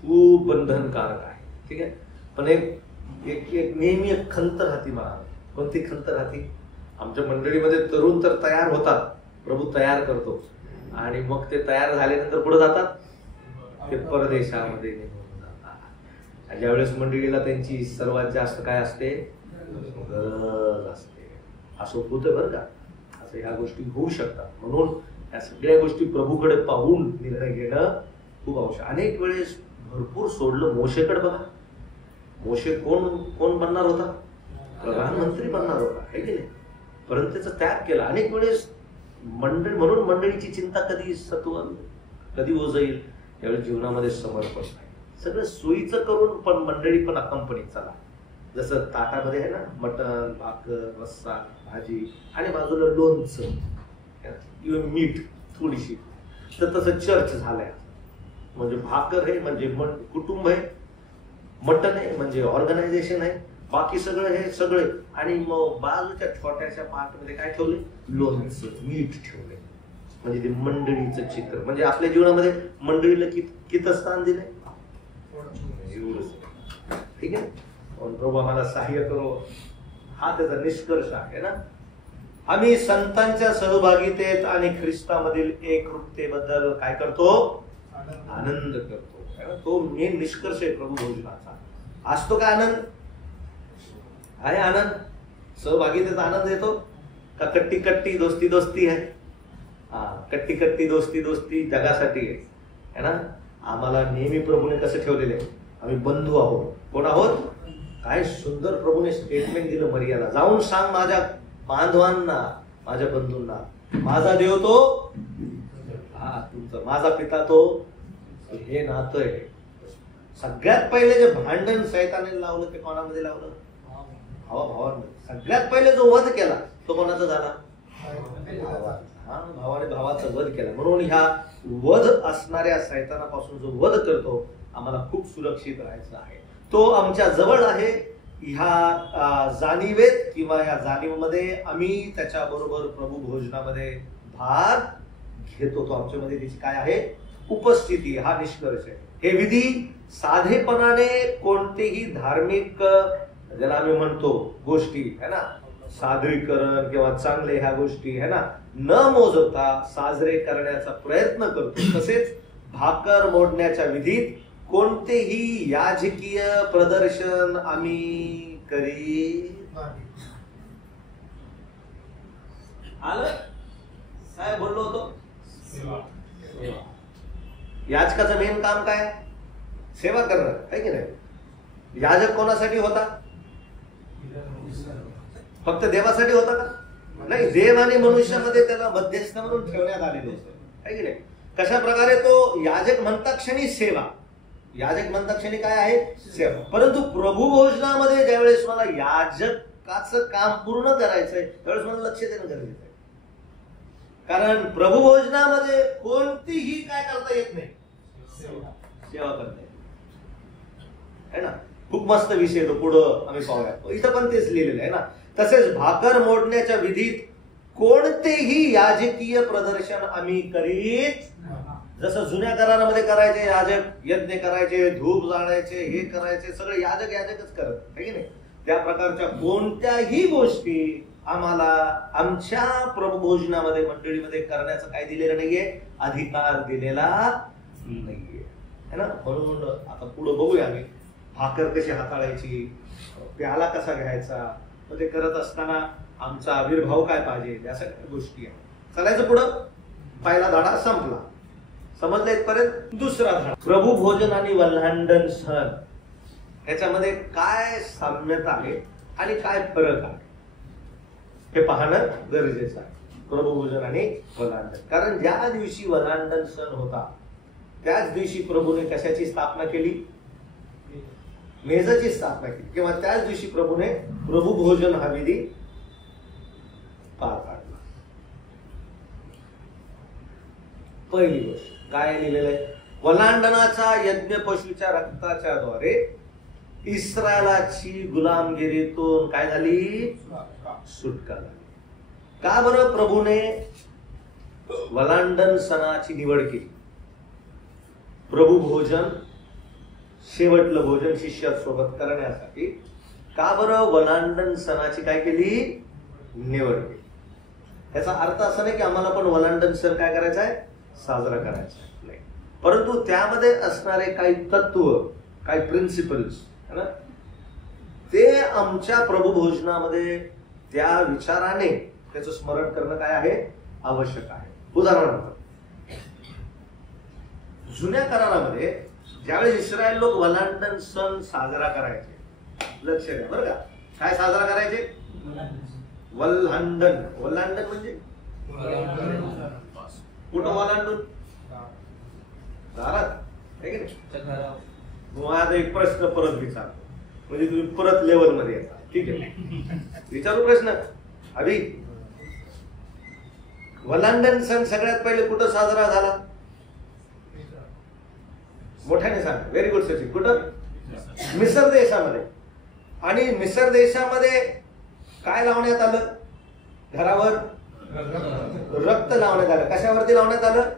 खूप बंधनकारक आहे. ठीक आहे. पण एक नेहमी एक खंत राहती मला. कोणती खंत राहती? आमच्या मंडळीमध्ये तरुण तर तयार होतात, प्रभू तयार करतो आणि मग ते तयार झाल्यानंतर पुढे जातात, ते परदेशामध्ये निघून जातात. ज्यावेळेस मंडळीला त्यांची सर्वात जास्त काय असते? गरज असते. असं होतं बरं का. असं ह्या गोष्टी होऊ शकतात. म्हणून या सगळ्या गोष्टी प्रभूकडे पाहून निर्णय घेणं खूप आवश्यक. अनेक वेळेस भरपूर सोडलं. मोशेकडे बघा, मोशे कोण बनणार होता? प्रधानमंत्री बनणार होता, है की नाही? परंतु त्याचा त्याग केला. अनेक वेळेस म्हणून मंडळीची चिंता कधी सत्वन, कधी ओझईल, त्यावेळेस जीवनामध्ये समर्पण नाही. सगळं सोयीचं करून पण मंडळी पण कंपनीत चला. जसं ताटामध्ये आहे ना, मटण, भाकर, रस्सा, भाजी आणि बाजूला लोणचं किंवा मीठ थोडीशी, तर तसं चर्च झालंय. म्हणजे भाकर आहे म्हणजे कुटुंब आहे, मटण आहे म्हणजे ऑर्गनायझेशन आहे, बाकी सगळं हे सगळे. आणि मग बाजूच्या छोट्याशा पार्टमध्ये काय ठेवले? लोणचं, मीठ ठेवले. म्हणजे ते मंडळीचं चित्र. म्हणजे आपल्या जीवनामध्ये मंडळीला किती स्थान दिले? एवढंच. ठीक आहे. प्रभू आम्हाला सहाय्य करो. हा त्याचा निष्कर्ष आहे ना. आम्ही संतांच्या सहभागितेत आणि ख्रिस्तामधील एकरूपतेबद्दल काय करतो? आनंद करतो. तो मेन निष्कर्ष आहे प्रभू भोजनाचा. असतो का आनंद? आहे आनंद? सहभागितेचा आनंद येतो का? कट्टी कट्टी दोस्ती दोस्ती आहे? कट्टी कट्टी दोस्ती दोस्ती जगासाठी आहे ना. आम्हाला नेहमी प्रभूने कसं ठेवलेलं आहे, आम्ही बंधू आहोत. कोण आहोत? काय सुंदर प्रभूने स्टेटमेंट दिलं मरियाला, जाऊन सांग माझ्या बांधवांना, माझ्या बंधूंना, माझा देव तो तुमचा, माझा पिता तो. हे नातं आहे. सगळ्यात पहिले जे भांडण सैताने लावलं ते कोणामध्ये लावलं? भावामध्ये. सगळ्यात पहिले जो वध केला तो कोणाचा झाला? भावाने भावाचा वध केला. म्हणून ह्या वध असणाऱ्या सैतानापासून जो वध करतो, आम्हाला खूप सुरक्षित राहायचं आहे. तो आमच्या जवळ आहे. ह्या जाणीवेत किंवा ह्या जाणीवेमध्ये आम्ही त्याच्या बरोबर प्रभू भोजनामध्ये भाग घेतो. तो आमच्यामध्ये त्याची काय आहे? उपस्थिती. हा निष्कर्ष आहे. हे विधी साधेपणाने कोणतेही धार्मिक, ज्याला आम्ही म्हणतो गोष्टी है ना, सादरीकरण किंवा चांगले ह्या गोष्टी है ना, न मोजता साजरे करण्याचा प्रयत्न करतो. तसेच भाकर मोडण्याच्या विधीत कोणतेही याजकीय प्रदर्शन आम्ही करीत आलं. काय बोललो होतो? याजकाचं मेन काम काय? सेवा करणं आहे की नाही. याजक कोणासाठी होता? फक्त देवासाठी होता का? नाही, देव आणि मनुष्यामध्ये त्याला मध्यस्थ म्हणून ठेवण्यात आलेलं होतं, आहे की नाही. कशा प्रकारे तो याजक म्हणता क्षणी सेवा, याजक म्हणता क्षणी काय आहे? सेवा. परंतु प्रभू भोजनामध्ये ज्यावेळेस मला याजकाचं काम पूर्ण करायचंय त्यावेळेस मला लक्ष देणं गरजेचं आहे. कारण प्रभू भोजनामध्ये कोणतीही काय करता येत नाही, सेवा करता येत आहे ना. खूप मस्त विषय तो, पुढं आम्ही पाहूया. इथं पण तेच लिहिलेलं आहे ना. तसेच भाकर मोडण्याच्या विधीत कोणतेही याजकीय प्रदर्शन आम्ही करीत, जसं जुन्या करारामध्ये करायचे, याजक यज्ञ करायचे, धूप जाळायचे, हे करायचे, सगळे याजकच करत, आहे की नाही. त्या प्रकारच्या कोणत्याही गोष्टी आम्हाला आमच्या प्रभुभोजनामध्ये मंडळीमध्ये करण्याचं काय दिलेलं नाहीये? अधिकार दिलेला नाहीये, है ना. म्हणून आता पुढे बघूया आम्ही भाकर कशी हाताळायची, प्याला कसा घ्यायचा, ते करत असताना आमचा आविर्भाव काय पाहिजे, या सगळ्या गोष्टी आहेत. चालायचं पुढं. पहिला धडा संपला, समजलं इथपर्यंत. दुसरा धडा, प्रभू भोजन आणि वल्हांडण सण, ह्याच्यामध्ये काय साम्यता आहे आणि काय फरक आहे हे पाहणं गरजेचं आहे. प्रभू भोजन आणि वल्हांडण. कारण ज्या दिवशी वल्हांडण सण होता त्याच दिवशी प्रभूने कशाची स्थापना केली? मेजाची स्थापना केली. किंवा त्याच दिवशी प्रभूने प्रभू भोजन हा विधी पार पाडला. पहिली गोष्ट काय लिहिलेलं आहे? वलांडणाचा यज्ञ पशूच्या रक्ताच्या द्वारे इस्रायलाची गुलामगिरीतून काय झाली? सुटका झाली. का बरं प्रभूने वलांडण सणाची निवड केली? प्रभू भोजन, शेवटलं भोजन शिष्यासोबत करण्यासाठी का बरं वलांडण सणाची काय केली? निवड केली. याचा अर्थ असा नाही की आम्हाला पण वलांडण सण काय करायचा आहे? साजरा करायचा नाही. परंतु त्यामध्ये असणारे काही तत्व, काही प्रिन्सिपल्स है ना, ते आमच्या प्रभू भोजनामध्ये त्या विचाराने त्याचं स्मरण करणं काय आहे? आवश्यक आहे. उदाहरणार्थ जुन्या करारामध्ये ज्यावेळेस इस्रायल लोक वलांडण सण साजरा करायचे, लक्ष द्या बरं का, काय साजरा करायचे? वल्हांडण. वल्हांडण म्हणजे कुठं वलांडून? दारात, आहे की नाही. माझा एक प्रश्न परत विचारतो, म्हणजे तुम्ही परत लेवल मध्ये येता. ठीक आहे, विचारू प्रश्न. अभि, वलांडण सण सगळ्यात पहिले कुठं साजरा झाला? मोठ्याने सांग. Very good Sachin. कुठं? मिसर देशामध्ये. आणि मिसर देशामध्ये काय लावण्यात आलं? घरावर रक्त लावण्यात आलं. कशावरती लावण्यात आलं?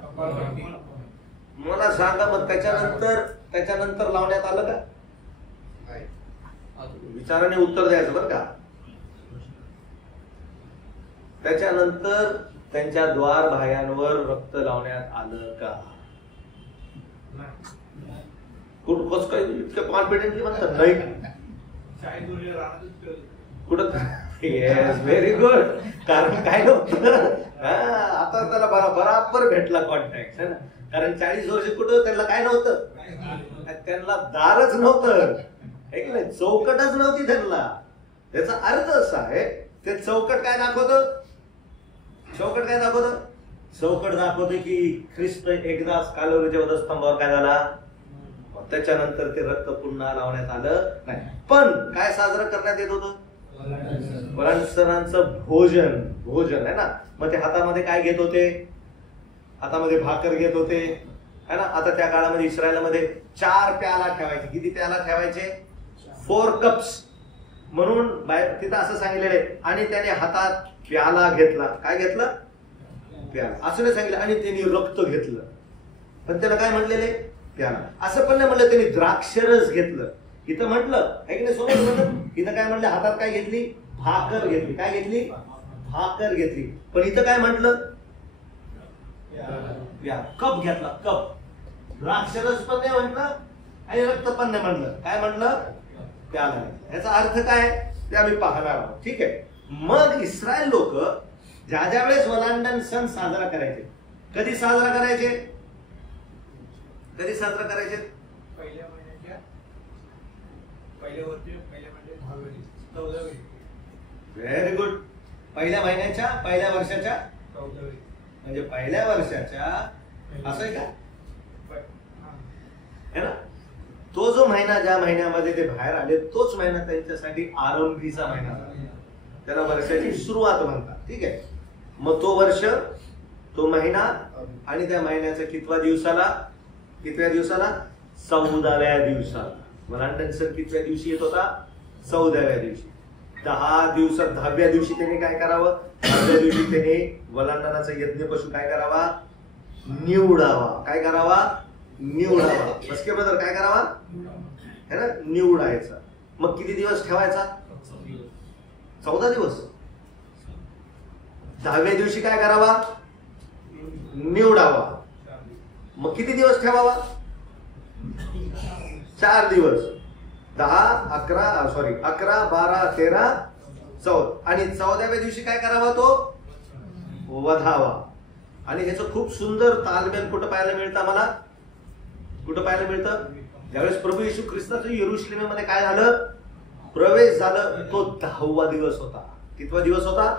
मला सांगा मग त्याच्यानंतर लावण्यात आलं का? विचाराने उत्तर द्यायचं बरं का. त्याच्यानंतर त्यांच्या द्वार बाह्यांवर रक्त लावण्यात आलं का? कुठं काय इतकं कॉन्फिडेंटली म्हणतात? नाही. कुठं? Yes, very good. कारण काय नव्हतं, आता त्याला बराबर भेटला कॉन्टॅक्ट है ना. कारण 40 वर्ष कुठं त्यांना काय नव्हतं, त्यांना दारच नव्हतं, है की नाही, चौकटच नव्हती त्यांना. त्याचा अर्थ असा आहे, ते चौकट काय दाखवतं, चौकट काय दाखवतं, चौकट दाखवते की ख्रिस्त एकदाच कालवरीच्या वधस्तंभावर काय झाला, त्याच्यानंतर ते रक्त पुन्हा लावण्यात आलं नाही. पण काय साजरं करण्यात येत होतं, वलांडसरांचं भोजन आहे ना. मग ते हातामध्ये काय घेत होते, हातामध्ये भाकर घेत होते है ना. आता त्या काळामध्ये इस्रायलमध्ये 4 प्याला ठेवायचे. किती प्याला ठेवायचे, 4 कप्स म्हणून तिथं असं सांगितलेलं आहे. आणि त्याने हातात प्याला घेतला, काय घेतलं, प्याला असं नाही सांगितलं. आणि त्यांनी रक्त घेतलं, पण त्याला काय म्हटलेले, प्याला. असं पण नाही म्हटलं त्यांनी द्राक्षरस घेतलं. इथं म्हटलं आहे की नाही, समोर म्हटलं, इथं काय म्हटलं, हातात काय घेतली, भाकर घेतली. काय घेतली, भाकर घेतली. पण इथं काय म्हटलं, कप घेतला, कप. द्राक्षरस पण नाही म्हटलं आणि रक्त पण नाही म्हटलं, काय म्हटलं, प्याला. याचा अर्थ काय ते आम्ही पाहणार आहोत. ठीक आहे. मग इस्रायल लोक ज्या ज्या वेळेस वलांडन सण साजरा करायचे, कधी साजरा करायचे, कधी साजरा करायचे, पहिल्या महिन्याच्या पहिल्या वर्षी. Very good. पहिल्या महिन्याच्या पहिल्या वर्षाच्या म्हणजे पहिल्या वर्षाच्या, असं आहे का, है ना. तो जो महिना ज्या महिन्यामध्ये ते बाहेर आले, तोच महिना त्यांच्यासाठी आरंभीचा महिना, त्याला वर्षाची सुरुवात म्हणतात. ठीक आहे. मग तो वर्ष, तो महिना, आणि त्या महिन्याच्या कितव्या दिवसाला, 14व्या दिवसाला. वलांडन सण कितव्या दिवशी येत होता, 14व्या दिवशी. 10व्या दिवशी त्याने काय करावं, 10व्या दिवशी त्याने वलांडनाचा यज्ञ पशु काय करावा, निवडावा. काय करावा, निवडावा. बसके बदल काय करावा, है ना, निवडायचा. मग किती दिवस ठेवायचा, 14 दिवस. 10व्या दिवशी काय करावा, निवडावा. मग किती दिवस ठेवावा, 4 दिवस. 11, 12, 13, 14. आणि 14व्या दिवशी काय करावा, तो वधावा. आणि ह्याचं खूप सुंदर तालमेल कुठं पाहायला मिळतं आम्हाला, कुठं पाहायला मिळतं, ज्यावेळेस प्रभू येशू ख्रिस्ताचं यरुशलेममध्ये काय झालं, प्रवेश झालं, तो 10वा दिवस होता. कितवा दिवस होता,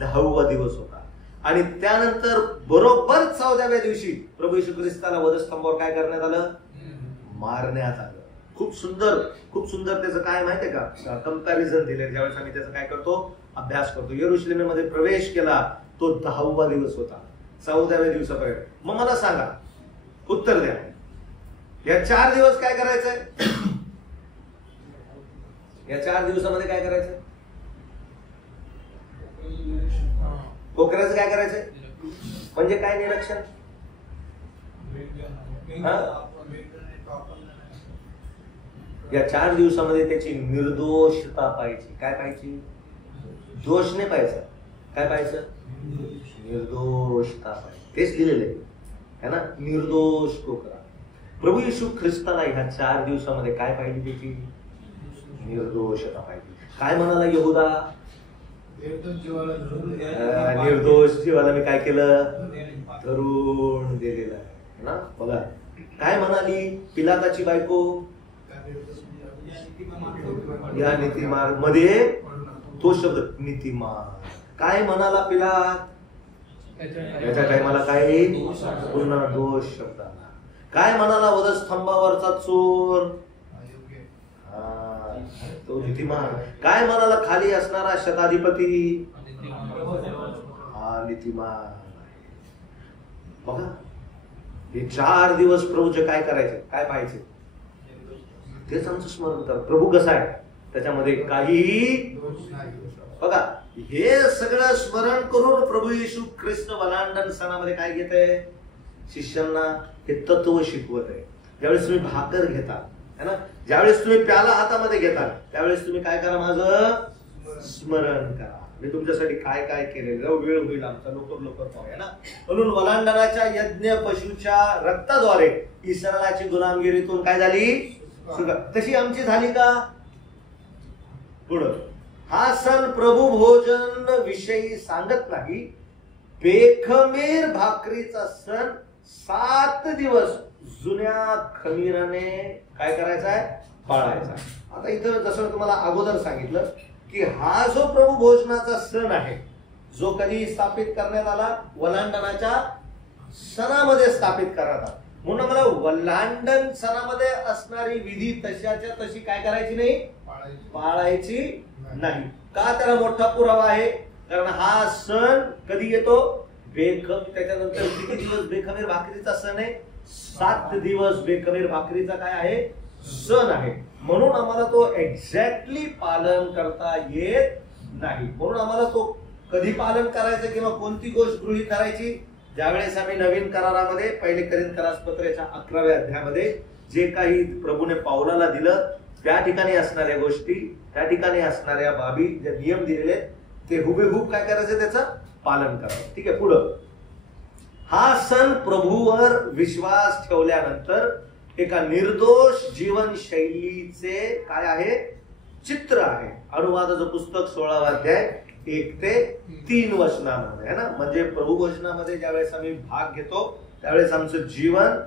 10वा दिवस होता. आणि त्यानंतर बरोबर 14व्या दिवशी प्रभू येशू ख्रिस्ताला वधस्तंभावर काय करण्यात आलं, मारण्यात आलं. खूप सुंदर त्याचं काय माहितीये का, कंपॅरिझन दिले. ज्यावेळेस आम्ही त्याचा काय करतो, अभ्यास करतो. यरुशलेममध्ये प्रवेश केला, तो 10वा दिवस होता, 14व्या दिवसापर्यंत. मग मला सांगा, उत्तर द्या, या 4 दिवस काय करायचंय, या 4 दिवसामध्ये काय करायचंय, कोकऱ्याचं काय करायचंय, म्हणजे काय निरीक्षण, या 4 दिवसामध्ये त्याची निर्दोषता पाहिजे. काय पाहिजे, दोष नाही पाहायचा, काय पाहायचं, निर्दोषता पाहिजे. तेच लिहिलेलं आहे ना, निर्दोष कोकरा. प्रभू येशू ख्रिस्ताला ह्या 4 दिवसामध्ये काय पाहिजे, त्याची निर्दोषता पाहिजे. काय म्हणाला यहुदा, निर्दोष जीवाला मी काय केलं, धरून दिलेलं आहे ना. बघा काय म्हणाली पिलाताची बायको, या नीतिमान मध्ये तो शब्द नीतिमान. काय म्हणाला पिलात, याच्या टायमाला काय पुन्हा दोष शब्द आला. काय म्हणाला वधस्तंभावरचा चोर, तो नीतिमान. काय म्हणाला खाली असणारा शताधिपती, हा नीतिमान. बघा हे 4 दिवस प्रभूचे काय करायचे, काय पाहायचे, तेच आमचं स्मरण कर. प्रभू कसा आहे त्याच्यामध्ये काहीही, बघा हे सगळं स्मरण करून प्रभू येशू ख्रिस्त वलांडन सणामध्ये काय घेत आहे, शिष्यांना हे तत्व शिकवत आहे. ज्यावेळेस तुम्ही भाकर घेता है ना, ज्यावेळेस तुम्ही प्याला हातामध्ये घेता, त्यावेळेस तुम्ही काय करा, माझं स्मरण करा. मी तुमच्यासाठी काय काय केलेलं, वेळ होईल आमचा, लवकर पाहूया ना. म्हणून वलांडनाच्या यज्ञ पशूच्या रक्ताद्वारे इस्रायलाची गुलामगिरीतून काय झाली, तशी आमची झाली का. पुढं हा सण प्रभू भोजन विषयी सांगत नाही, बेखमीर भाकरीचा सण 7 दिवस जुन्या खमीराने काय करायचा आहे, पाळायचा. आता इथं जसं तुम्हाला अगोदर सांगितलं की हा जो प्रभू भोजनाचा सण आहे, जो कधी स्थापित करण्यात आला, वलांडणाच्या सणामध्ये स्थापित करण्यात आला. म्हणून मला वल्हांडण सणामध्ये असणारी विधी तशाच्या तशी काय करायची नाही, पाळायची नाही. का? त्याला मोठा पुरावा आहे. कारण हा सण कधी येतो, त्याच्यानंतर किती दिवस बेखमीर भाकरीचा सण आहे, 7 दिवस बेखमीर भाकरीचा काय आहे, सण आहे. म्हणून आम्हाला तो एक्झॅक्टली पालन करता येत नाही. म्हणून आम्हाला तो कधी पालन करायचं किंवा कोणती गोष्ट गृहीत करायची, ज्यावेळेस आम्ही नवीन करारामध्ये पहिले करिंथ करारपत्राच्या 11व्या अध्यायामध्ये जे काही प्रभूने पावलाला दिलं, त्या ठिकाणी असणाऱ्या गोष्टी, त्या ठिकाणी असणाऱ्या बाबी, जे नियम दिलेले ते हुबेहूब काय करायचं, त्याचं पालन करावं. ठीक आहे. पुढं हा सण प्रभूवर विश्वास ठेवल्यानंतर एका निर्दोष जीवनशैलीचे काय आहे, चित्र आहे. अनुवादाचं पुस्तक 16वा अध्याय 1 ते 3 वचनामध्ये आहे ना. म्हणजे प्रभू वचनामध्ये ज्यावेळेस आम्ही भाग घेतो त्यावेळेस आमचं जीवन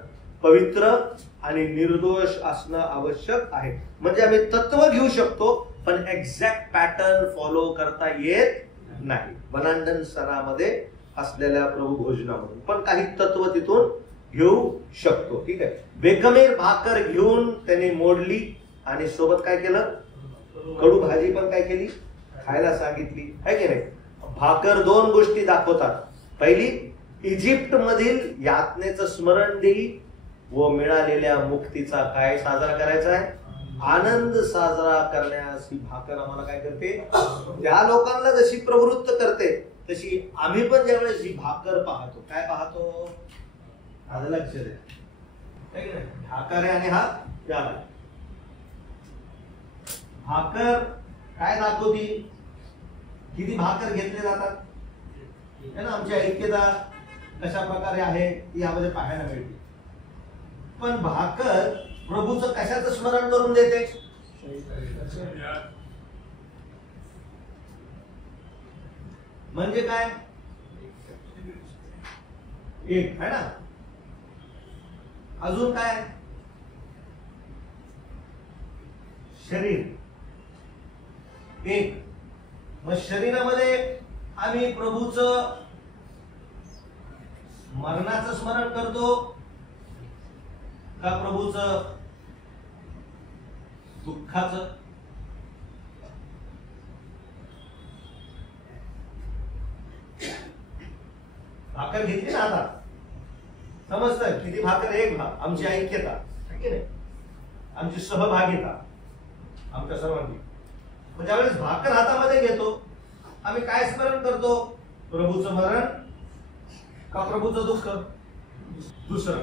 पवित्र आणि निर्दोष असणं आवश्यक आहे. म्हणजे आम्ही तत्व घेऊ शकतो पण एक्झॅक्ट पॅटर्न फॉलो करता येत नाही. वलांडण सणामध्ये असलेल्या प्रभू भोजनामधून पण काही तत्व तिथून घेऊ शकतो. ठीक आहे. बेखमीर भाकर घेऊन त्यांनी मोडली आणि सोबत काय केलं, कडू भाजी पण काय केली, खायला सांगितली आहे की नाही. भाकर 2 गोष्टी दाखवतात. पहिली, इजिप्त मधील यातनेचं स्मरण देई व मिळालेल्या मुक्तीचा काय साजरा करायचा आहे, आनंद साजरा करण्यास ही भाकर आम्हाला काय करते, त्या लोकांना जशी प्रवृत्त करते तशी आम्ही पण ज्यावेळेस ही भाकर पाहतो, काय पाहतो, आता लक्ष द्या. भाकर आहे आणि हा प्याला. भाकर काय दाखवती, किती भाकर घेतले जातात है ना. आमची ऐक्यता कशा प्रकारे आहे यामध्ये पाहायला मिळते. पण भाकर प्रभूचं कशाचं स्मरण करून देते, म्हणजे काय, एक है ना. अजून काय, शरीर एक. मग शरीरामध्ये आम्ही प्रभूचं मरणाचं स्मरण करतो का प्रभूचं दुःखाचं. भाकर घेतली ना, आता समजतं किती भाकर, एक भाग. आमची ऐक्यता, आमची सहभागिता आमच्या सर्वांनी. ज्यावेळेस भाकर हातामध्ये घेतो आम्ही काय स्मरण करतो, प्रभूचं मरण का प्रभूचं दुःख. दुसरं,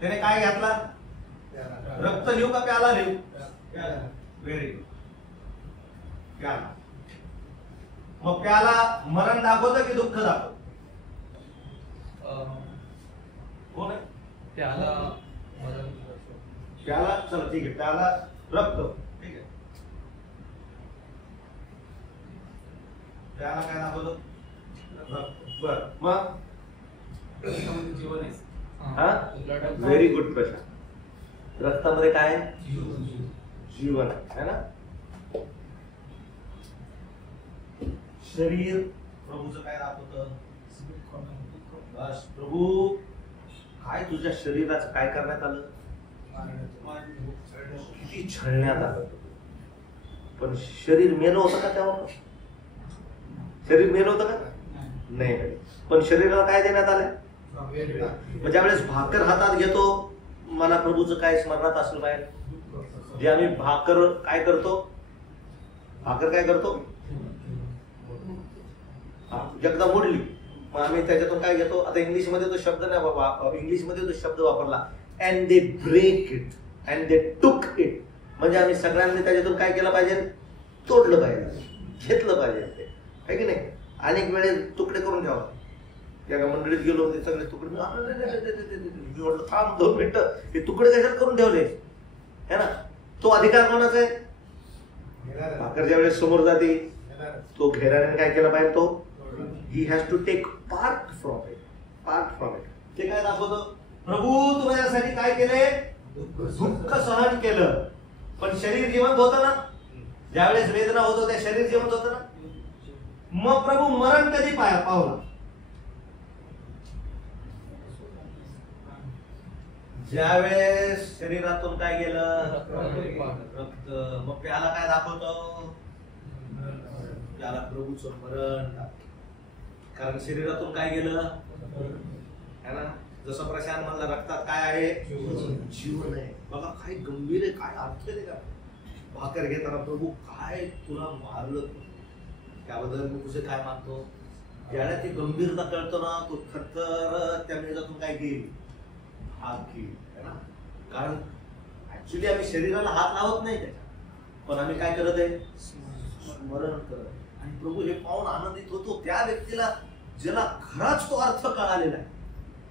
त्याने काय घेतला, रक्त लिहू का प्याला लिहू, व्हेरी गुड, प्याला. मग प्याला मरण दाखवतं की दुःख दाखवतं, कोण आहे, त्याला मरण, प्याला. चला ठीक आहे, प्याला रक्त, ठीक आहे. प्याला काय दाखवतो, रक्त. बर, मग जीवन आहे. हा, व्हेरी गुड प्रश्न. रक्तामध्ये काय आहे, जीवन आहे ना. शरीर प्रभूचं काय दाखवतं, बस प्रभू काय तुझ्या शरीराचं काय करण्यात आलं, किती छळण्यात आलं. पण शरीर मेलं होतं का तेव्हा, शरीर मेलं होतं का नाही. पण शरीराला काय देण्यात आलं, म्हणजे ज्यावेळेस भाकर हातात घेतो मला प्रभूचं काय स्मरणात असलं पाहिजे. जे आम्ही भाकर काय करतो, भाकर काय करतो, एकदा मोडली मग आम्ही त्याच्यातून काय घेतो. आता इंग्लिशमध्ये तो शब्द नाही बाबा, इंग्लिशमध्ये तो शब्द वापरला, and they break it and they took it. म्हणजे आम्ही सगळ्यांनी त्याच्यातून काय केलं पाहिजे, तोडलं पाहिजे, घेतलं पाहिजे ते, आहे की नाही. अनेक वेळेस तुकडे करून ठेवा. एका मंडळीत गेलो ते सगळे तुकडे, थांब 2 मिनिटं, हे तुकडे कशात करून ठेवले है ना. तो अधिकार कोणाचा आहे, भाकर ज्या वेळेस समोर जाते तो घेराने काय केला पाहिजे, तो he has to take part from it. ते काय दाखवतो? प्रभू तुझ्यासाठी काय केले? दुःख सहन केलं. पण शरीर जिवंत होतं ना? ज्यावेळेस वेदना होत होत्या शरीर जिवंत होतं ना? मग प्रभू मरण कधी पावला? ज्यावेळेस शरीरातून काय गेलं? रक्त. मग प्याला काय दाखवतो? त्याला प्रभूचं मरण. कारण शरीरातून काय गेलं है ना? जसं प्रशांत म्हणला रक्तात काय आहे? जीवन आहे. बघा काय गंभीर आहे, काय अर्थ आहे का? भाकर घेताना प्रभू काय तुला मारलं, त्याबद्दल मी तुझे काय मानतो. ज्याला ती गंभीरता कळतो ना तो खतर त्या मेजातून काय घेईल? हात घेईल है ना? कारण ऍक्च्युली आम्ही शरीराला हात लावत नाही त्याच्या, पण आम्ही काय करत आहे? स्मरण करत. आणि प्रभू हे पाहून आनंदित होतो त्या व्यक्तीला ज्याला खराच तो अर्थ कळालेला आहे.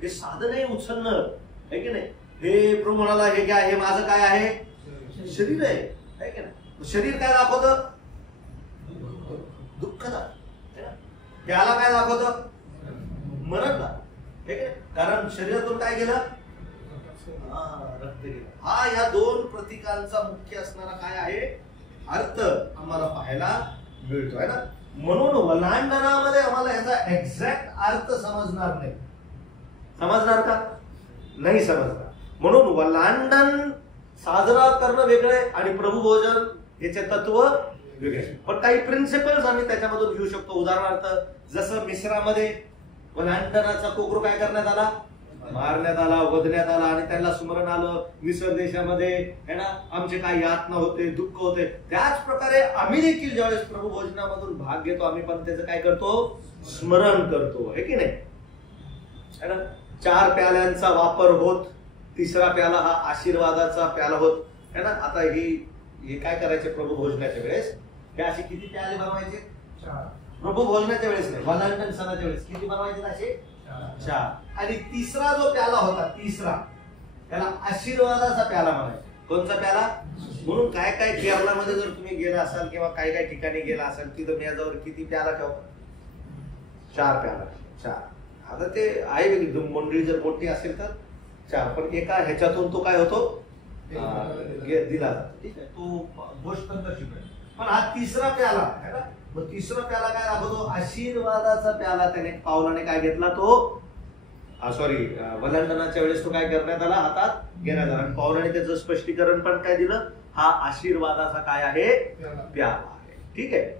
हे साधं नाही उचलणं आहे की नाही? हे प्रभू म्हणाला हे काय? हे माझं काय आहे? शरीर आहे की नाही? शरीर काय दाखवतं? दुःखदा. त्याला काय दाखवतं? मरणदा. कारण शरीरातून काय गेलं? रक्त गेलं. हा या दोन प्रतीकांचा मुख्य असणारा काय आहे? अर्थ आम्हाला पाहायला मिळतो आहे ना? म्हणून वलांडनामध्ये आम्हाला याचा एक्झॅक्ट अर्थ समजणार नाही. समजणार का? नाही समजणार. म्हणून वलांडन साजरा करणं वेगळे आणि प्रभू भोजन याचे तत्व वेगळे. पण काही प्रिन्सिपल्स आम्ही त्याच्यामधून घेऊ शकतो. उदाहरणार्थ जसं मिस्रामध्ये वलांडनाचा कोकरू काय करण्यात आला? मारण्यात आला, वधण्यात आला आणि त्यांना स्मरण आलं. मिसर देशामध्ये है ना आमचे काय यातना होते, दुःख होते. त्याच प्रकारे आम्ही देखील ज्यावेळेस प्रभू भोजनामधून भाग घेतो आम्ही पण त्याचं काय करतो? स्मरण करतो है की नाही? है ना? 4 प्याल्यांचा वापर होत. 3रा प्याला हा आशीर्वादाचा प्याला होत है ना? आता हे काय करायचे प्रभू भोजनाच्या वेळेस? हे असे किती प्याले बनवायचे? 4. प्रभू भोजनाच्या वेळेस नाही, वलांडन सणाच्या वेळेस किती बनवायचे? असे 4. आणि 3रा जो प्याला होता, 3रा त्याला आशीर्वादाचा प्याला म्हणायचा. कोणचा प्याला? म्हणून काय काय केरळामध्ये जर तुम्ही गेला असाल किंवा काही काही ठिकाणी गेला असाल तिथं मेजावर किती प्याला ठेवतात? 4 प्याला. 4. आता ते आहे मंडळी जर मोठी असेल तर 4, पण एका ह्याच्यातून तो काय होतो? दिला जातो. ठीक आहे, तो गोष्ट तशी. पण हा 3रा प्याला है ना? मग 3रा प्याला काय दाखवतो? आशीर्वादाचा प्याला त्याने पावलाने काय घेतला? तो सॉरी वलांडनाच्या वेळेस तो काय करण्यात आला? हातात घेण्यात आला. आणि पावलाने त्याचं स्पष्टीकरण पण काय दिलं? हा आशीर्वादाचा काय आहे? प्याला आहे. ठीक आहे.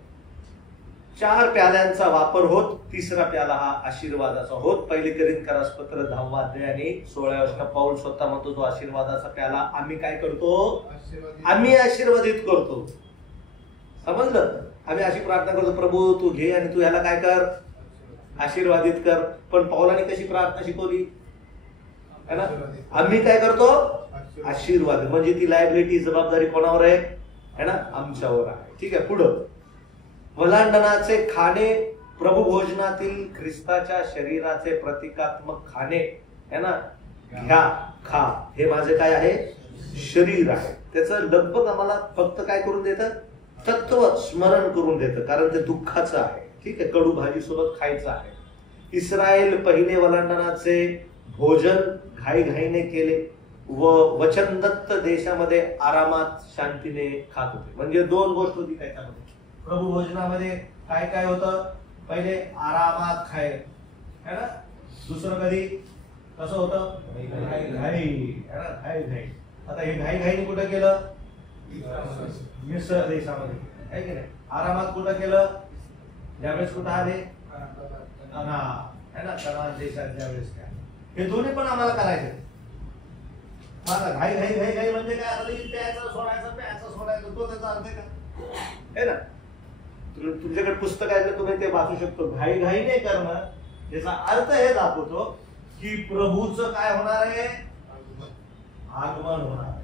4 प्याल्यांचा वापर होत. 3रा प्याला हा आशीर्वादाचा होत. 1 कोरिन्थियस पत्र 10 अध्याय आणि 16 वचन पाऊल स्वतः म्हणतो तो आशीर्वादाचा प्याला आम्ही काय करतो? आम्ही आशीर्वादित करतो. समजलं? आम्ही अशी प्रार्थना करतो प्रभू तू घे आणि तू ह्याला काय कर? आशीर्वादित कर. पण पाऊलाने कशी प्रार्थना शिकवली है ना? आम्ही काय करतो? आशीर्वाद. म्हणजे ती लायबिलिटी जबाबदारी कोणावर आहे है ना? आमच्यावर आहे. ठीक आहे. पुढं वलांडनाचे खाणे प्रभू भोजनातील ख्रिस्ताच्या शरीराचे प्रतिकात्मक खाणे है ना? घ्या खा, हे माझे काय आहे? शरीर आहे. त्याचं लगभग आम्हाला फक्त काय करून देतं? तत्व स्मरण करून देतं. कारण ते दुःखाचं आहे. ठीक आहे. कडू भाजी सोबत खायचं आहे. इस्रायल पहिले वलांडनाचे भोजन घाईघाईने केले व वचनदत्त देशामध्ये आरामात शांतीने खात होते. म्हणजे 2 गोष्ट होती त्याच्यामध्ये. प्रभू भोजनामध्ये काय काय होतं? पहिले आरामात खाय है ना? दुसरं कधी कसं होतं? घाई है ना? घाई. आता हे घाईने कुठं केलं? मिस्र देशामध्ये आहे की नाही? आरामात कुठं केलं? ज्यावेळेस कुठं आले? है ना? कनान देशात ज्यावेळेस काय. हे दोन्ही पण आम्हाला करायचे. माझा घाई म्हणजे काय? आता प्यायचं सोडायचं तो त्याचा अर्थ आहे का? है ना? तुमच्याकडे पुस्तक आहे तर तुम्ही ते वाचू शकतो. घाई नाही करणं याचा अर्थ हे दाखवतो की प्रभूचं काय होणार आहे? आगमन होणार आहे.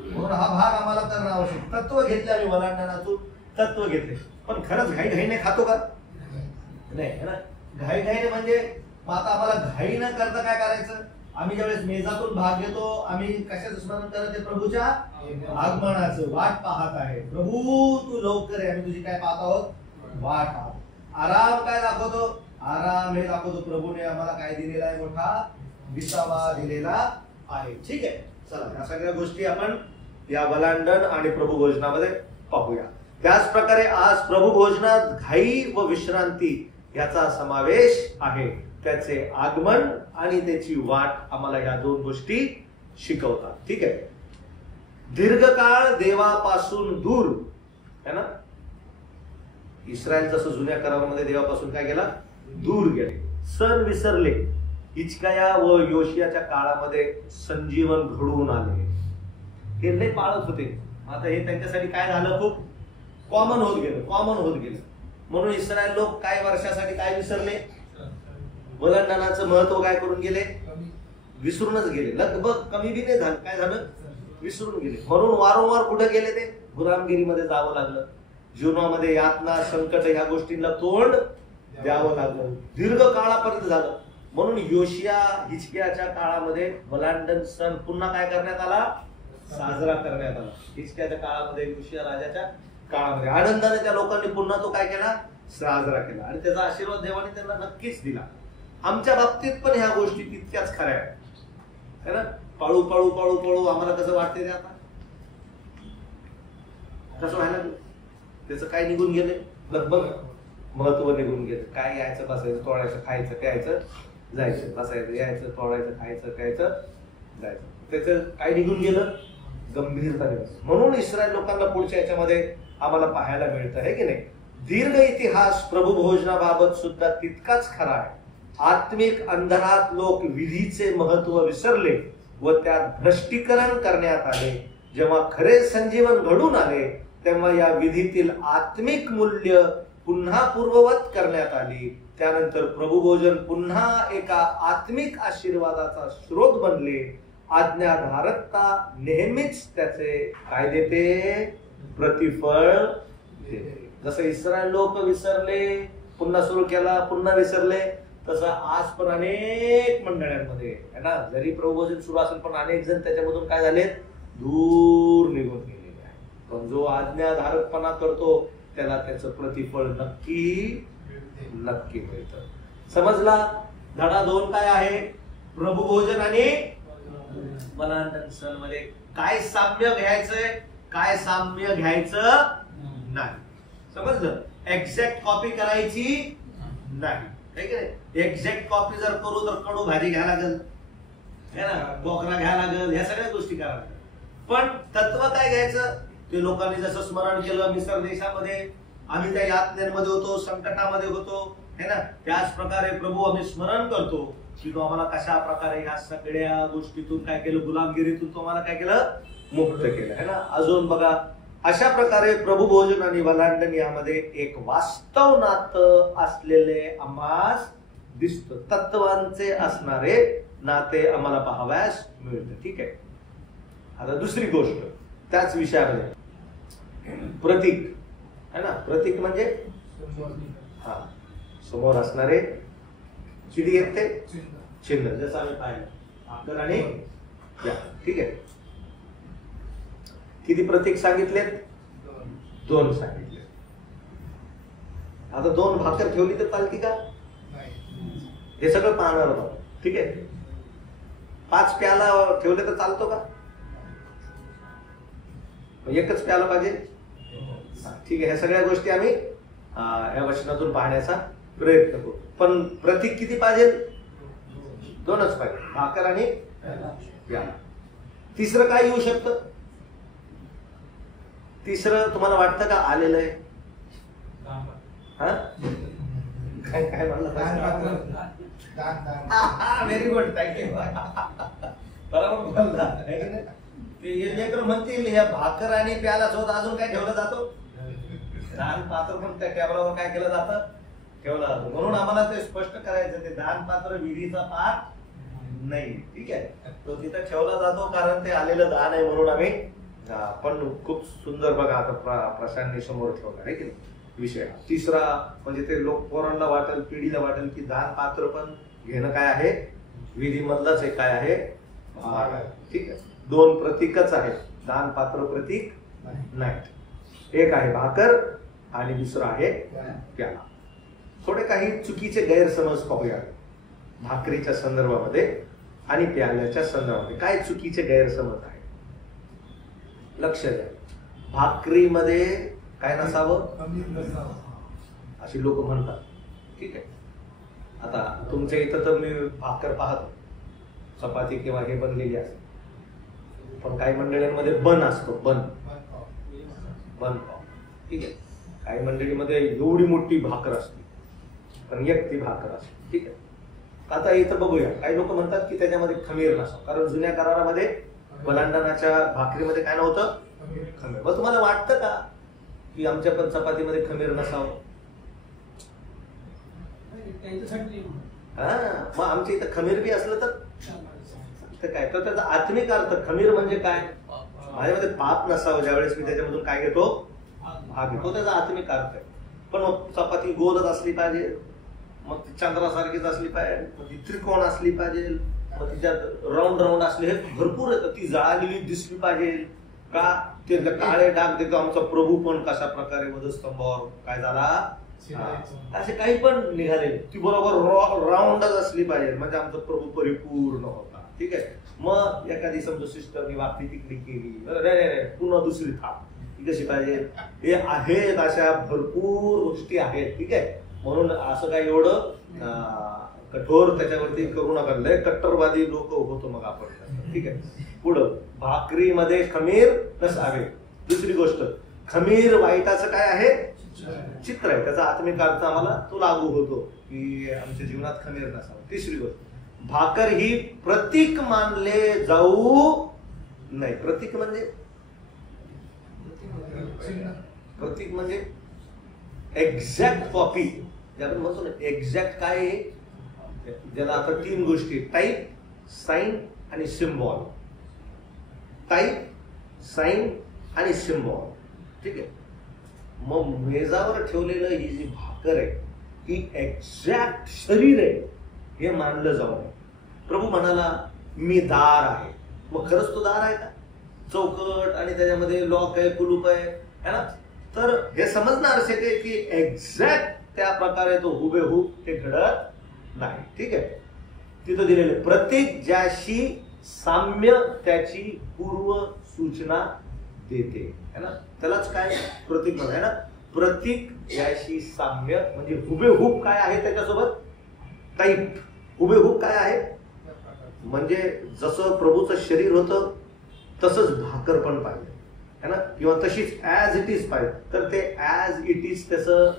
म्हणून हा भाग आम्हाला करणं आवश्यक. तत्व घेतले आम्ही वलांडनातून, तत्व घेतले. पण खरंच घाईने खातो का? नाही है ना? घाईने म्हणजे आता आम्हाला घाई न करता काय करायचं? आम्ही ज्यावेळेस मेजातून भाग घेतो आम्ही कशाचं स्मरण करत आहे? प्रभूच्या आगमनाचं वाट पाहत आहे. प्रभू तू लवकर आहे. आम्ही तुझी काय पाहत आहोत? वाट पाहतो. आराम काय दाखवतो? आराम हे दाखवतो प्रभूने आम्हाला काय दिलेला आहे? मोठा विसावा दिलेला आहे. ठीक आहे, चला या सगळ्या गोष्टी आपण या वलांडन आणि प्रभू भोजनामध्ये पाहूया. त्याच प्रकारे आज प्रभू भोजनात घाई व विश्रांती याचा समावेश आहे. त्याचे आगमन आणि त्याची वाट आम्हाला या दोन गोष्टी शिकवतात. ठीक आहे. दीर्घकाळ देवापासून दूर है ना. इस्रायल जसं जुन्या करारामध्ये देवापासून काय गेला? दूर गेले, सण विसरले. हिचकाया व योशियाच्या काळामध्ये संजीवन घडवून आले. हे लय पाळत होते. आता हे त्यांच्यासाठी काय झालं? खूप कॉमन होत गेलं. म्हणून इस्रायल लोक काही वर्षासाठी काय विसरले? वलांडनाचं महत्व काय करून गेले? विसरूनच गेले. लगभग कमी बी नाही झालं, काय झालं? विसरून गेले. म्हणून वारंवार कुठे गेले? ते गुलामगिरीमध्ये जावं लागलं. जीवनामध्ये यातना, संकट ह्या गोष्टींना तोंड द्यावं लागलं. दीर्घ काळापर्यंत झालं. म्हणून योशिया हिचकियाच्या काळामध्ये वलांडन सण पुन्हा काय करण्यात आला? साजरा करण्यात आला. हिचकियाच्या काळामध्ये, योशिया राजाच्या काळामध्ये आनंदाने त्या लोकांनी पुन्हा तो काय केला? साजरा केला. आणि त्याचा आशीर्वाद देवाने त्यांना नक्कीच दिला. आमच्या बाबतीत पण ह्या गोष्टी तितक्याच खऱ्या आहेत है ना. पाळू पाळू पाळू पाळू आम्हाला कसं वाटते ते आता? कसं व्हायला लागलं? त्याचं काय निघून गेले? लगभग महत्व निघून गेलं. काय यायचं, बसायचं, तोडायचं, खायचं, प्यायचं, जायचं, बसायचं, यायचं, तोडायचं, खायचं, प्यायचं, जायचं. त्याचं काय निघून गेलं? गंभीरता निघून. म्हणून इस्रायल लोकांना पुढच्या याच्यामध्ये आम्हाला पाहायला मिळतं आहे की नाही. दीर्घ इतिहास प्रभू भोजनाबाबत सुद्धा तितकाच खरा आहे. आत्मिक अंधारात लोक विधीचे महत्व विसरले व त्यात भ्रष्टीकरण करण्यात आले. जेव्हा खरे संजीवन घडून आले तेव्हा या विधीतील आत्मिक मूल्य पुन्हा पूर्ववत करण्यात आली. त्यानंतर प्रभुभोजन पुन्हा एका आत्मिक आशीर्वादाचा स्रोत बनले. आज्ञाधारकता नेहमीच त्याचे काय देते? प्रतिफळ देते. जसं इस्रायल लोक विसरले, पुन्हा सुरू केला, पुन्हा विसरले, तसं आज पण अनेक मंडळांमध्ये है ना, जरी प्रभुभोजन सुरू असेल पण अनेक जण त्याच्यामधून काय झाले? दूर निघून गेलेले आहे. पण जो आज्ञाधारकपणा करतो त्याला त्याचं प्रतिफळ नक्की मिळतं. समजला? धडा 2 काय आहे? प्रभुभोजन आणि वलांडन सण मध्ये काय साम्य घ्यायचंय, काय साम्य घ्यायचं नाही. समजलं? एक्झॅक्ट कॉपी करायची नाही. एक्झॅक्ट कॉपी जर करू तर कडू भाजी घ्यायला लागेल है ना, बोकरा घ्यायला लागेल, ह्या सगळ्या गोष्टी करायला लागेल. पण तत्व काय घ्यायचं? ते लोकांनी जसं स्मरण केलं मिसर देशामध्ये, आम्ही त्या यातनेमध्ये होतो, संकटामध्ये होतो है ना, त्याच प्रकारे प्रभू आम्ही स्मरण करतो की तो आम्हाला कशा प्रकारे ह्या सगळ्या गोष्टीतून काय केलं? गुलामगिरीतून तो आम्हाला काय केलं? मुक्त केलं है ना. अजून बघा, अशा प्रकारे प्रभू भोजन आणि वलांडन यामध्ये एक वास्तव नातं असलेले आम्हास दिसतं. तत्वांचे असणारे नाते आम्हाला पाहावयास मिळते. ठीक आहे. आता दुसरी गोष्ट त्याच विषयामध्ये, प्रतीक है ना. प्रतीक म्हणजे हा समोर असणारे किती आहेत ते? चिन्ह. जसं आम्ही पाहिलं आकर आणि या. ठीक आहे. किती प्रतीक सांगितलेत? 2 सांगितले. आता 2 भाकर ठेवली तर चालती का? हे सगळं पाहणार आहोत. ठीक आहे. 5 प्याला ठेवले तर चालतो का? एकच प्याला पाहिजे? ठीक आहे. ह्या सगळ्या गोष्टी आम्ही या वचनातून पाहण्याचा प्रयत्न करू. पण प्रतीक किती पाहिजे? 2च पाहिजे, भाकर आणि प्याला. तिसरं काय येऊ शकतं? तिसरं तुम्हाला वाटतं का आलेलं आहे? काय काय म्हणलं? Very good, thank you. बरोबर बोलला. ते म्हणतील या भाकर आणि प्याला सोबत अजून काय ठेवलं जातो? दान पात्र पण त्या टेबलावर काय केलं जातं? ठेवलं जातं. म्हणून आम्हाला ते स्पष्ट करायचं, ते दान पात्र विधीचा पाठ नाही. ठीक आहे. तो तिथं ठेवला जातो कारण ते आलेलं दान आहे म्हणून आम्ही. पण खूप सुंदर बघा, आता प्रशांतने समोर ठेवला आहे की नाही विषय. तिसरा म्हणजे ते लोक पोरांना वाटेल, पिढीला वाटेल की दान पात्र पण घेणं काय आहे? विधीमधलंच एक काय आहे? भाग आहे. ठीक आहे. 2 प्रतीकच आहेत. दान पात्र प्रतीक नाही. एक आहे भाकर आणि दुसरं आहे प्याला. थोडे काही चुकीचे गैरसमज पाहूया भाकरीच्या संदर्भामध्ये आणि प्याल्याच्या संदर्भामध्ये. काय चुकीचे गैरसमज आहे लक्ष द्या. भाकरीमध्ये काय नसावं अशी लोक म्हणतात. ठीक आहे, आता तुमच्या इथं तर मी भाकर पाहतो चपाती किंवा हे बनलेली असते, पण काही मंडळींमध्ये बन असतो, बन पाव. ठीक आहे, काही मंडळीमध्ये एवढी मोठी भाकर असते पण एक ती भाकर असते. ठीक आहे, आता इथं बघूया. काही लोक म्हणतात की त्याच्यामध्ये खमीर नसावं, कारण जुन्या करारामध्ये बलांडणाच्या भाकरीमध्ये काय नव्हतं, खमीर. मग तुम्हाला वाटतं का की आमच्या पण चपातीमध्ये खमीर नसावं? हा, मग आमच्या इथं खमीर बी असलं तर काय, तर त्याचा आत्मिक अर्थ खमीर म्हणजे काय, माझ्यामध्ये पाप नसावं ज्यावेळेस मी त्याच्यामधून काय घेतो, भाग घेतो, त्याचा आत्मिक अर्थ आहे. पण मग चपाती गोलच असली पाहिजे, मग ती चंद्रासारखीच असली पाहिजे, मग ती त्रिकोण असली पाहिजे, मग तिच्यात राऊंड राऊंड असले, हे भरपूर येतं. ती जळालेली दिसली पाहिजे का, ते काळे डाग देतो आमचा प्रभू पण कशा प्रकारे वधस्तंभावर काय झाला, असे काही पण निघाले. ती बरोबर राऊंडच असली पाहिजे म्हणजे आमचा प्रभू परिपूर्ण होता. ठीक आहे, मग एखादी समजा सिस्टरनी वाकडी तिकडी केली, नाही पुन्हा दुसरी थाप, ती कशी पाहिजे. हे आहेत, अशा भरपूर गोष्टी आहेत. ठीक आहे, म्हणून असं काय एवढं कठोर त्याच्यावरती करू नका, लय कट्टरवादी लोक होतो मग आपण. ठीक आहे, पुढं भाकरीमध्ये खमीर नसावे. दुसरी गोष्ट, खमीर वाईटाचं काय आहे, चित्र आहे, त्याचा आत्मिक अर्थ आम्हाला तो लागू होतो की आमच्या जीवनात खमीर नसावं. तिसरी गोष्ट, भाकर ही प्रतीक मानले जाऊ नाही. प्रतीक म्हणजे एक्झॅक्ट कॉपी, आपण म्हणतो ना एक्झॅक्ट काय आहे, ज्याला आता तीन गोष्टी, टाईप, साईन आणि सिम्बॉल. टाईप, साईन आणि सिम्बॉल. ठीक आहे, मग मेजावर ठेवलेलं ही जी भाकर आहे ही एक्झॅक्ट शरीर आहे हे मानलं जाऊ नये. प्रभू म्हणाला मी दार आहे, मग खरंच तो दार आहे का, चौकट आणि त्याच्यामध्ये लॉक आहे, कुलूप आहे ना, तर हे समजणार येते की एक्झॅक्ट त्या प्रकारे तो हुबेहूब हे घडत नाही. ठीक आहे, तिथं दिलेले प्रत्येक ज्याशी साम्य त्याची पूर्व सूचना देते है ना, त्यालाच काय प्रतीक म्हणा है ना. प्रतीक याशी साम्य म्हणजे हुबेहूब काय आहे त्याच्यासोबत, टाईप. हुबेहूब काय आहे म्हणजे जसं प्रभूचं शरीर होतं तसंच भाकर पण पाहिजे है ना, किंवा तशीच ऍज इट इज पाहिजे, तर ते ऍज इट इज त्याचं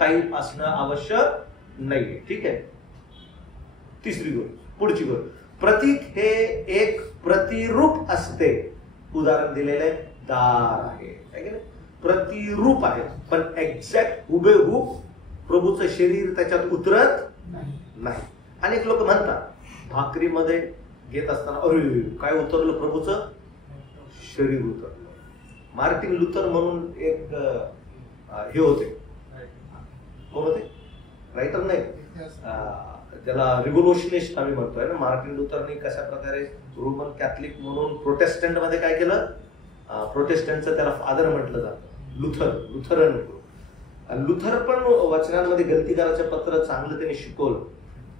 टाईप असणं आवश्यक नाहीये. ठीक आहे, तिसरी गोष्ट. पुढची गोष्ट, प्रतीक हे एक प्रतिरूप असते. उदाहरण दिलेले दार आहे, प्रतिरूप आहे, पण एक्झॅक्ट हुबेहूब प्रभूचं शरीर त्याच्यात उतरत नाही. अनेक लोक म्हणतात भाकरीमध्ये घेत असताना अरे काय उतरलं, प्रभूचं शरीर उतरलं. मार्टिन लुथर म्हणून एक हे होते, कोण होते, रायटर नाही, ज्याला रिव्होल्युशनिस्ट आम्ही म्हणतोय ना. मार्टिन लुथरने कशा प्रकारे रोमन कॅथलिक म्हणून प्रोटेस्टंट मध्ये काय केलं, प्रोटेस्टंटचं त्याला फादर म्हटलं जातं, लुथरन. लुथर पण वचनांमध्ये गलती करायचं पत्र चांगलं त्याने शिकवलं,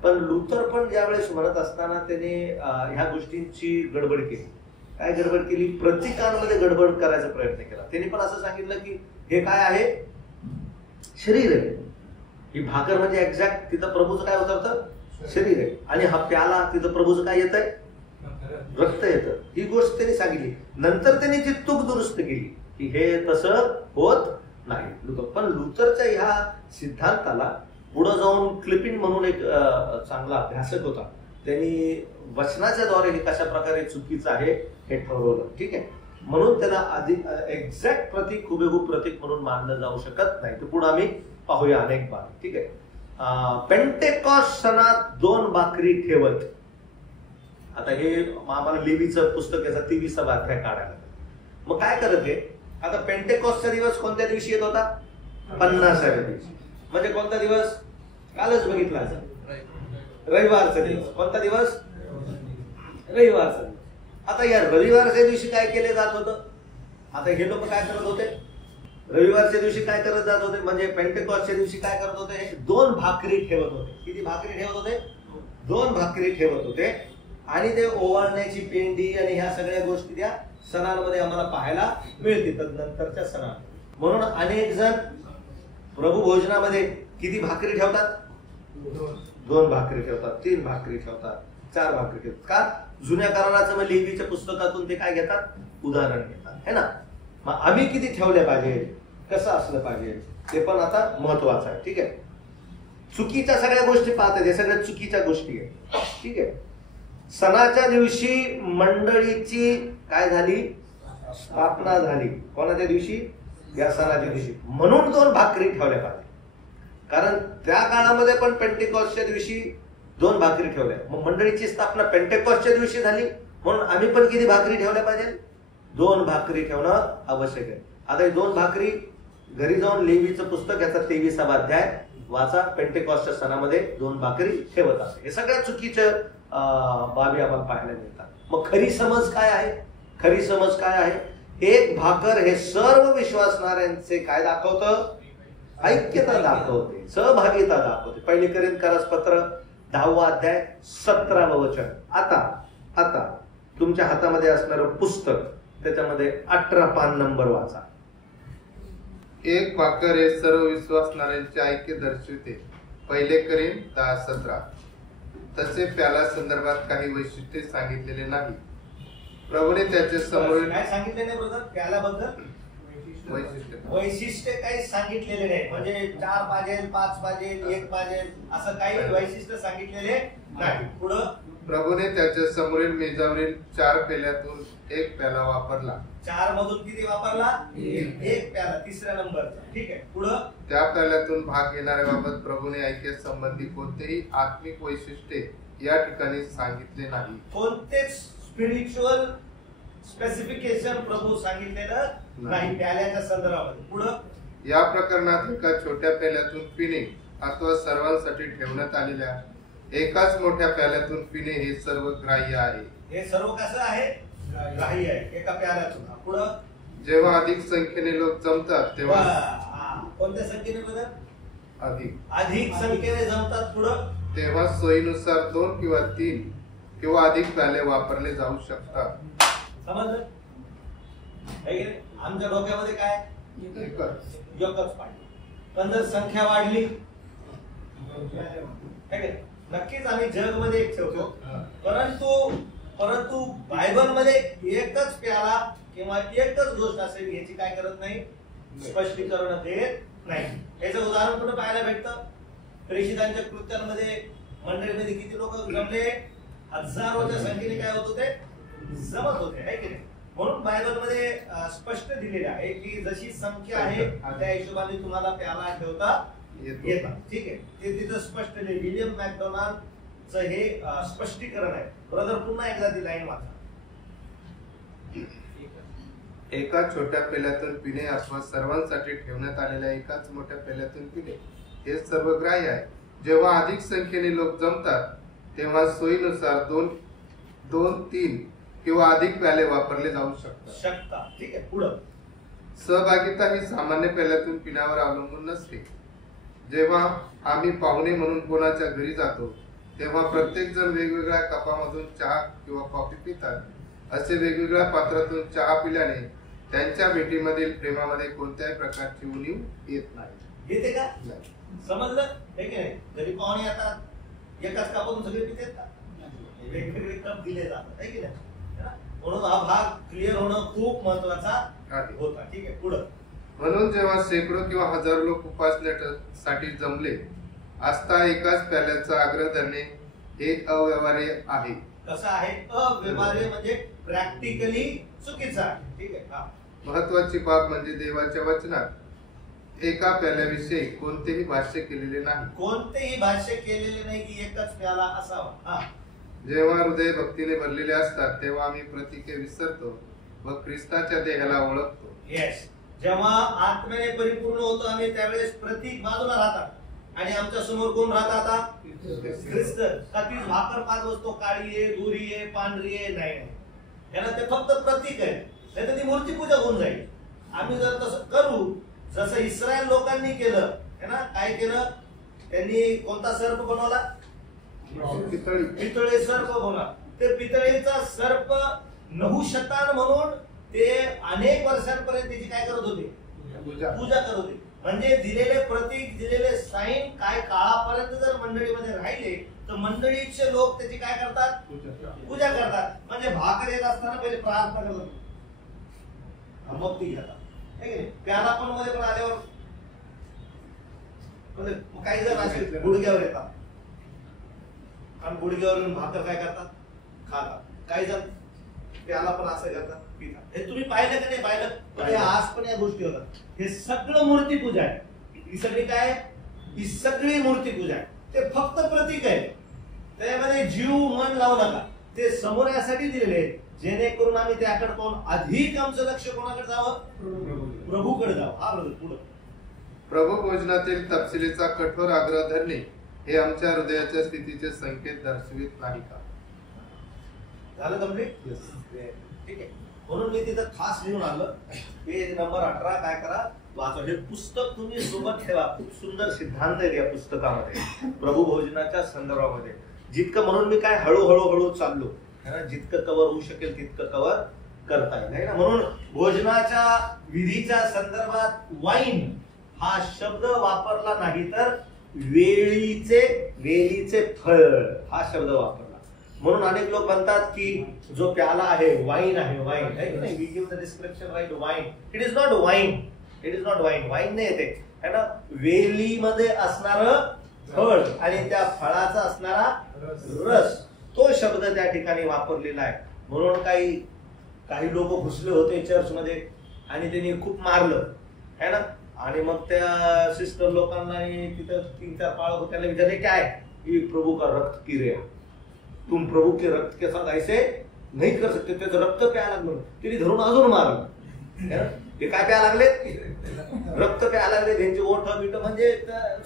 पण लुथर पण ज्यावेळेस म्हणत असताना त्याने ह्या गोष्टींची गडबड केली. काय गडबड केली, प्रतीकांमध्ये गडबड करायचा प्रयत्न केला. त्यांनी पण असं सांगितलं की हे काय आहे, शरीर आहे. ही भाकर म्हणजे एक्झॅक्ट तिथं प्रभूचं काय उतरतं, शरीर आहे, आणि हा प्याला तिथं प्रभूचं काय येत आहे, रक्त येतं. ही गोष्ट त्यांनी सांगितली. नंतर त्यांनी ती चूक दुरुस्त केली की हे तसं होत नाही. लुथर पण लुथरच्या ह्या सिद्धांताला पुढे जाऊन क्लिपिंग म्हणून एक चांगला अभ्यासक होता, त्यांनी वचनाच्या द्वारे हे कशा प्रकारे चुकीचं आहे हे ठरवलं. ठीक आहे, म्हणून त्याला अधिक एक्झॅक्ट प्रतीक हुबेहूब प्रतीक म्हणून मानलं जाऊ शकत नाही. ते पुढे आम्ही पाहूया अनेक बार. ठीक आहे, पेंटेकॉस्ट सणात 2 भाकरी ठेवत. आता हे आम्हाला लेवीचं पुस्तक याचा 23 भाकऱ्या काढायला. मग काय करत आहे, आता पेंटेकॉस्टचा दिवस कोणत्या दिवशी येत होता, 50व्या दिवशी. म्हणजे कोणता दिवस, कालच बघितला, रविवारचा दिवस. कोणता दिवस, रविवारचा दिवस. आता या रविवारच्या दिवशी काय केले जात होतं, आता हे लोक काय करत होते, रविवारच्या दिवशी काय करत जात होते, म्हणजे पेंटेकॉस्टच्या दिवशी काय करत होते, 2 भाकरी ठेवत होते. किती भाकरी ठेवत होते? 2 भाकरी ठेवत होते. आणि ते ओवाळण्याची पेंडी आणि ह्या सगळ्या गोष्टी त्या सणांमध्ये आम्हाला पाहायला मिळतील नंतरच्या सणात. म्हणून अनेक जण प्रभू भोजनामध्ये किती भाकरी ठेवतात? 2 भाकरी ठेवतात, 3 भाकरी ठेवतात, 4 भाकरी ठेवतात. का? जुन्या कराराचं मग लेवीच्या पुस्तकातून ते काय घेतात? उदाहरण घेतात, है ना. मग आम्ही किती ठेवले पाहिजे, कसं असलं पाहिजे ते पण आता महत्वाचं आहे. ठीक आहे. चुकीच्या सगळ्या गोष्टी पाहतात, हे सगळ्या चुकीच्या गोष्टी आहेत. ठीक आहे. सणाच्या दिवशी मंडळीची काय झाली? स्थापना झाली. कोणाच्या दिवशी? या सणाच्या दिवशी. म्हणून 2 भाकरी ठेवल्या पाहिजे. कारण त्या काळामध्ये पण पेंटेकॉस्टच्या दिवशी 2 भाकरी ठेवल्या. मग मंडळीची स्थापना पेंटेकॉस्टच्या दिवशी झाली, म्हणून आम्ही पण किती भाकरी ठेवल्या पाहिजे? 2 भाकरी ठेवणं आवश्यक आहे. आता हे 2 भाकरी घरी जाऊन लेवीचं पुस्तक याचा 23वा अध्याय वाचा. पेंटेकॉस्टच्या सणामध्ये 2 भाकरी ठेवत असते. हे सगळ्या चुकीच्या बाबी आम्हाला पाहायला मिळतात. मग खरी समज काय आहे? खरी समज काय आहे? 1 भाकर हे सर्व विश्वासणाऱ्यांचे काय दाखवतं? ऐक्यता दाखवते, सहभागिता दाखवते. 1 कोरिंथीय पत्र 10वा अध्याय 17वा वचन. आता तुमच्या हातामध्ये असणारं पुस्तक त्याच्यामध्ये 18 पान नंबर वाचा. 1 भाकर हे सर्व विश्वासणाऱ्यांचे ऐक्य दर्शविते. 1 कोरिंथीय 10:17. तसे प्याला संदर्भात काही वैशिष्ट्ये सांगितलेले नाही. प्रभूने त्याचे समोर काय सांगितले नाही ब्रदर? प्याल्याबद्दल वैशिष्ट्य काही सांगितलेले नाही. म्हणजे 4 पाहिजे, 5 पाहिजे, 1 पाहिजे असं काही वैशिष्ट्य सांगितलेले नाही. पुढं प्रभूने त्याच्या समोरील मेजावरील 4 पेल्यातून 1 प्याला वापरला. 4 मधून किती वापरला? 1 प्याला, 3ऱ्या नंबरचा. ठीक आहे. पुढं त्या प्याल्यातून भाग घेणाऱ्याबाबत प्रभूने ऐक्य संबंधी कोणतेही आत्मिक वैशिष्ट्ये या ठिकाणी सांगितले नाही. कोणतेच स्पिरिच्युअल स्पेसिफिकेशन प्रभू सांगितलेलं नाही प्याल्याच्या संदर्भामध्ये. पुढं या प्रकरणात एका छोट्या प्याल्यातून पिणे अथवा सर्वांसाठी ठेवण्यात आलेल्या एकाच मोठ्या प्याल्यातून पिणे हे सर्व ग्राह्य आहे. हे सर्व कसं आहे? ग्राह्य आहे, एका प्याल्यातून. पुढं जेव्हा अधिक संख्येने लोक जमतात तेव्हा कोणत्या संख्येने बदल? अधिक संख्येने जमतात. पुढं तेव्हा सोयीनुसार 2 किंवा 3 किंवा अधिक प्याले वापरले जाऊ शकतात. समजलं? आमच्या डोक्यामध्ये काय? एकच पाहिजे. पण जर संख्या वाढली नक्कीच आम्ही जगमध्ये एक ठेवतो, परंतु बायबल मध्ये एकच प्याला किंवा एकच गोष्ट असेल याची काय करत नाही? स्पष्टीकरण देत नाही. याचं उदाहरण कुठं पाहायला भेटतं? प्रेषितांच्या कृत्यांमध्ये मंडळीमध्ये किती लोक जमले? हजारोच्या संख्येने काय होत होते? जमत होते, आहे की नाही? म्हणून बायबल मध्ये स्पष्ट दिलेले आहे की जशी संख्या आहे त्या हिशोबाने तुम्हाला प्याला ठेवता येतात. ठीक आहे. ते तिथं स्पष्ट नाही. विलियम मॅकडोनाल्डचं हे स्पष्टीकरण आहे. ब्रदर पुन्हा एकदा ती लाईन वाचा. एका छोट्या पेल्यातून पिणे अथवा सर्वांसाठी ठेवण्यात आलेल्या एकाच मोठ्या पेल्यातून पिणे हे सर्व ग्राह्य आहे. जेव्हा अधिक संख्येने लोक जमतात तेव्हा सोयीनुसार 2-3 किंवा अधिक प्याले वापरले जाऊ शकतात. ठीक आहे. पुढं सहभागिता ही सामान्य प्याल्यातून पिण्यावर अवलंबून नसते. जेव्हा आम्ही पाहुणे म्हणून कोणाच्या घरी जातो तेव्हा प्रत्येक जण वेगवेगळ्या कपामधून चहा किंवा कॉफी पितात. असे वेगवेगळ्या पात्रातून चहा पिल्याने त्यांच्या भेटीमधील प्रेमामध्ये कोणत्याही प्रकारची उणीव येत नाही. येते का? समजलं? हे की नाही? जरी पाहुणे येतात एकाच कपातून सगळे पितात का? वेगवेगळे कप दिले जातात, आहे की नाही? म्हणून हा भाग क्लिअर होणं खूप महत्वाचा होता. ठीक आहे. पुढं म्हणून जेव्हा शेकडो किंवा हजारो लोक उपासण्यासाठी जमले असता एकाच प्याल्याचा आग्रह धरणे हे अव्यवहार्य आहे. कसं आहे? अव्यवहार्य म्हणजे प्रॅक्टिकली चुकीचं आहे. ठीक आहे. महत्वाची बाब म्हणजे देवाच्या वचनात एका प्याल्याविषयी कोणतेही भाष्य केलेले नाही. कोणतेही भाष्य केलेले नाही की एकच प्याला असावा. जेव्हा हृदय भक्तीने भरलेले असतात तेव्हा आम्ही प्रतीके विसरतो व ख्रिस्ताच्या देहाला ओळखतो. येस. जेव्हा आत्म्याने परिपूर्ण होतो आम्ही त्यावेळेस प्रतीक बाजूला राहतात आणि आमच्या समोर कोण राहतात? आता ख्रिस्त. का तीच भाकर पाच वस्तू काळी आहे, गोरी आहे, पांढरी आहे? नाही. याला ते फक्त प्रतीक आहे. नाही तर ती मूर्ती पूजा होऊन जाईल. आम्ही जर तसं करू जसं इस्रायल लोकांनी केलं है ना, काय केलं त्यांनी, कोणता सर्प बनवला, पितळे सर्प बनवला. ते पितळेचा सर्प नहुशतान म्हणून ते अनेक वर्षांपर्यंत त्याची काय करत होते, पूजा करत होते. म्हणजे दिलेले प्रतीक, दिलेले साईन काय काळापर्यंत जर मंडळीमध्ये राहिले तर मंडळीचे लोक त्याची काय करतात, पूजा करतात. म्हणजे भाकर येत असताना पहिले प्रार्थना करतात, मग ती घेतात. प्याला पण मध्ये पण आल्यावर काही जण असे गुडघ्यावर येतात आणि गुडघ्यावर भाकर काय करतात, खातात. काही जण प्याला पण असं करतात, पितात. हे तुम्ही पाहिलं की नाही पाहिलं, पण आज पण या गोष्टी होतात. हे सगळं मूर्ती पूजा आहे. ही सगळी काय, ही सगळी मूर्ती पूजा आहे. ते फक्त प्रतीक आहे, त्यामध्ये जीव मन लावू नका. ते समोर यासाठी दिलेले आहेत जेणेकरून आम्ही त्याकडे पाहून अधिक आमचं लक्ष कोणाकडे जावं, प्रभूकडे जावं. हा पुढे प्रभू भोजनातील तपशिलीचा कठोर आग्रह धरणे हे आमच्या हृदयाच्या स्थितीचे संकेत दर्शवित नाही का? झालं कंप्लीट? ठीक आहे. म्हणून मी तिथं खास लिहून आलं, पेज नंबर 18 काय करा, वाचा. हे पुस्तक तुम्ही सोबत ठेवा. खूप सुंदर सिद्धांत आहे या पुस्तकामध्ये प्रभू भोजनाच्या संदर्भामध्ये. जितकं, म्हणून मी काय हळूहळू चाललो, जितकं कव्हर होऊ शकेल तितकं कव्हर करता येईल ना. म्हणून भोजनाच्या विधीच्या संदर्भात वाईन हा शब्द वापरला नाही तर वेलीचे फळ हा शब्द वापरला. म्हणून अनेक लोक म्हणतात की जो प्याला आहे वाईन आहे, वाईन आहे की नाही. We give the description right, wine. It is not wine, it is not wine. Wine नाही येते है ना. वेलीमध्ये असणारं फळ आणि त्या फळाचा असणारा रस, तो शब्द त्या ठिकाणी वापरलेला आहे. म्हणून काही लोक घुसले होते चर्चमध्ये आणि त्यांनी खूप मारलं है ना. आणि मग त्या सिस्टर लोकांना तिथं 3-4 पाळक होते, त्याला विचारले काय, ये प्रभू का रक्त पी रहे हो, तुम प्रभू के रक्त के साथ ऐसे नहीं कर सकते. त्याचं रक्त प्यायला लागलं, तिने धरून अजून मारलं. ते काय प्यायला लागले, रक्त प्यायला लागले. त्यांची ओठ बिट म्हणजे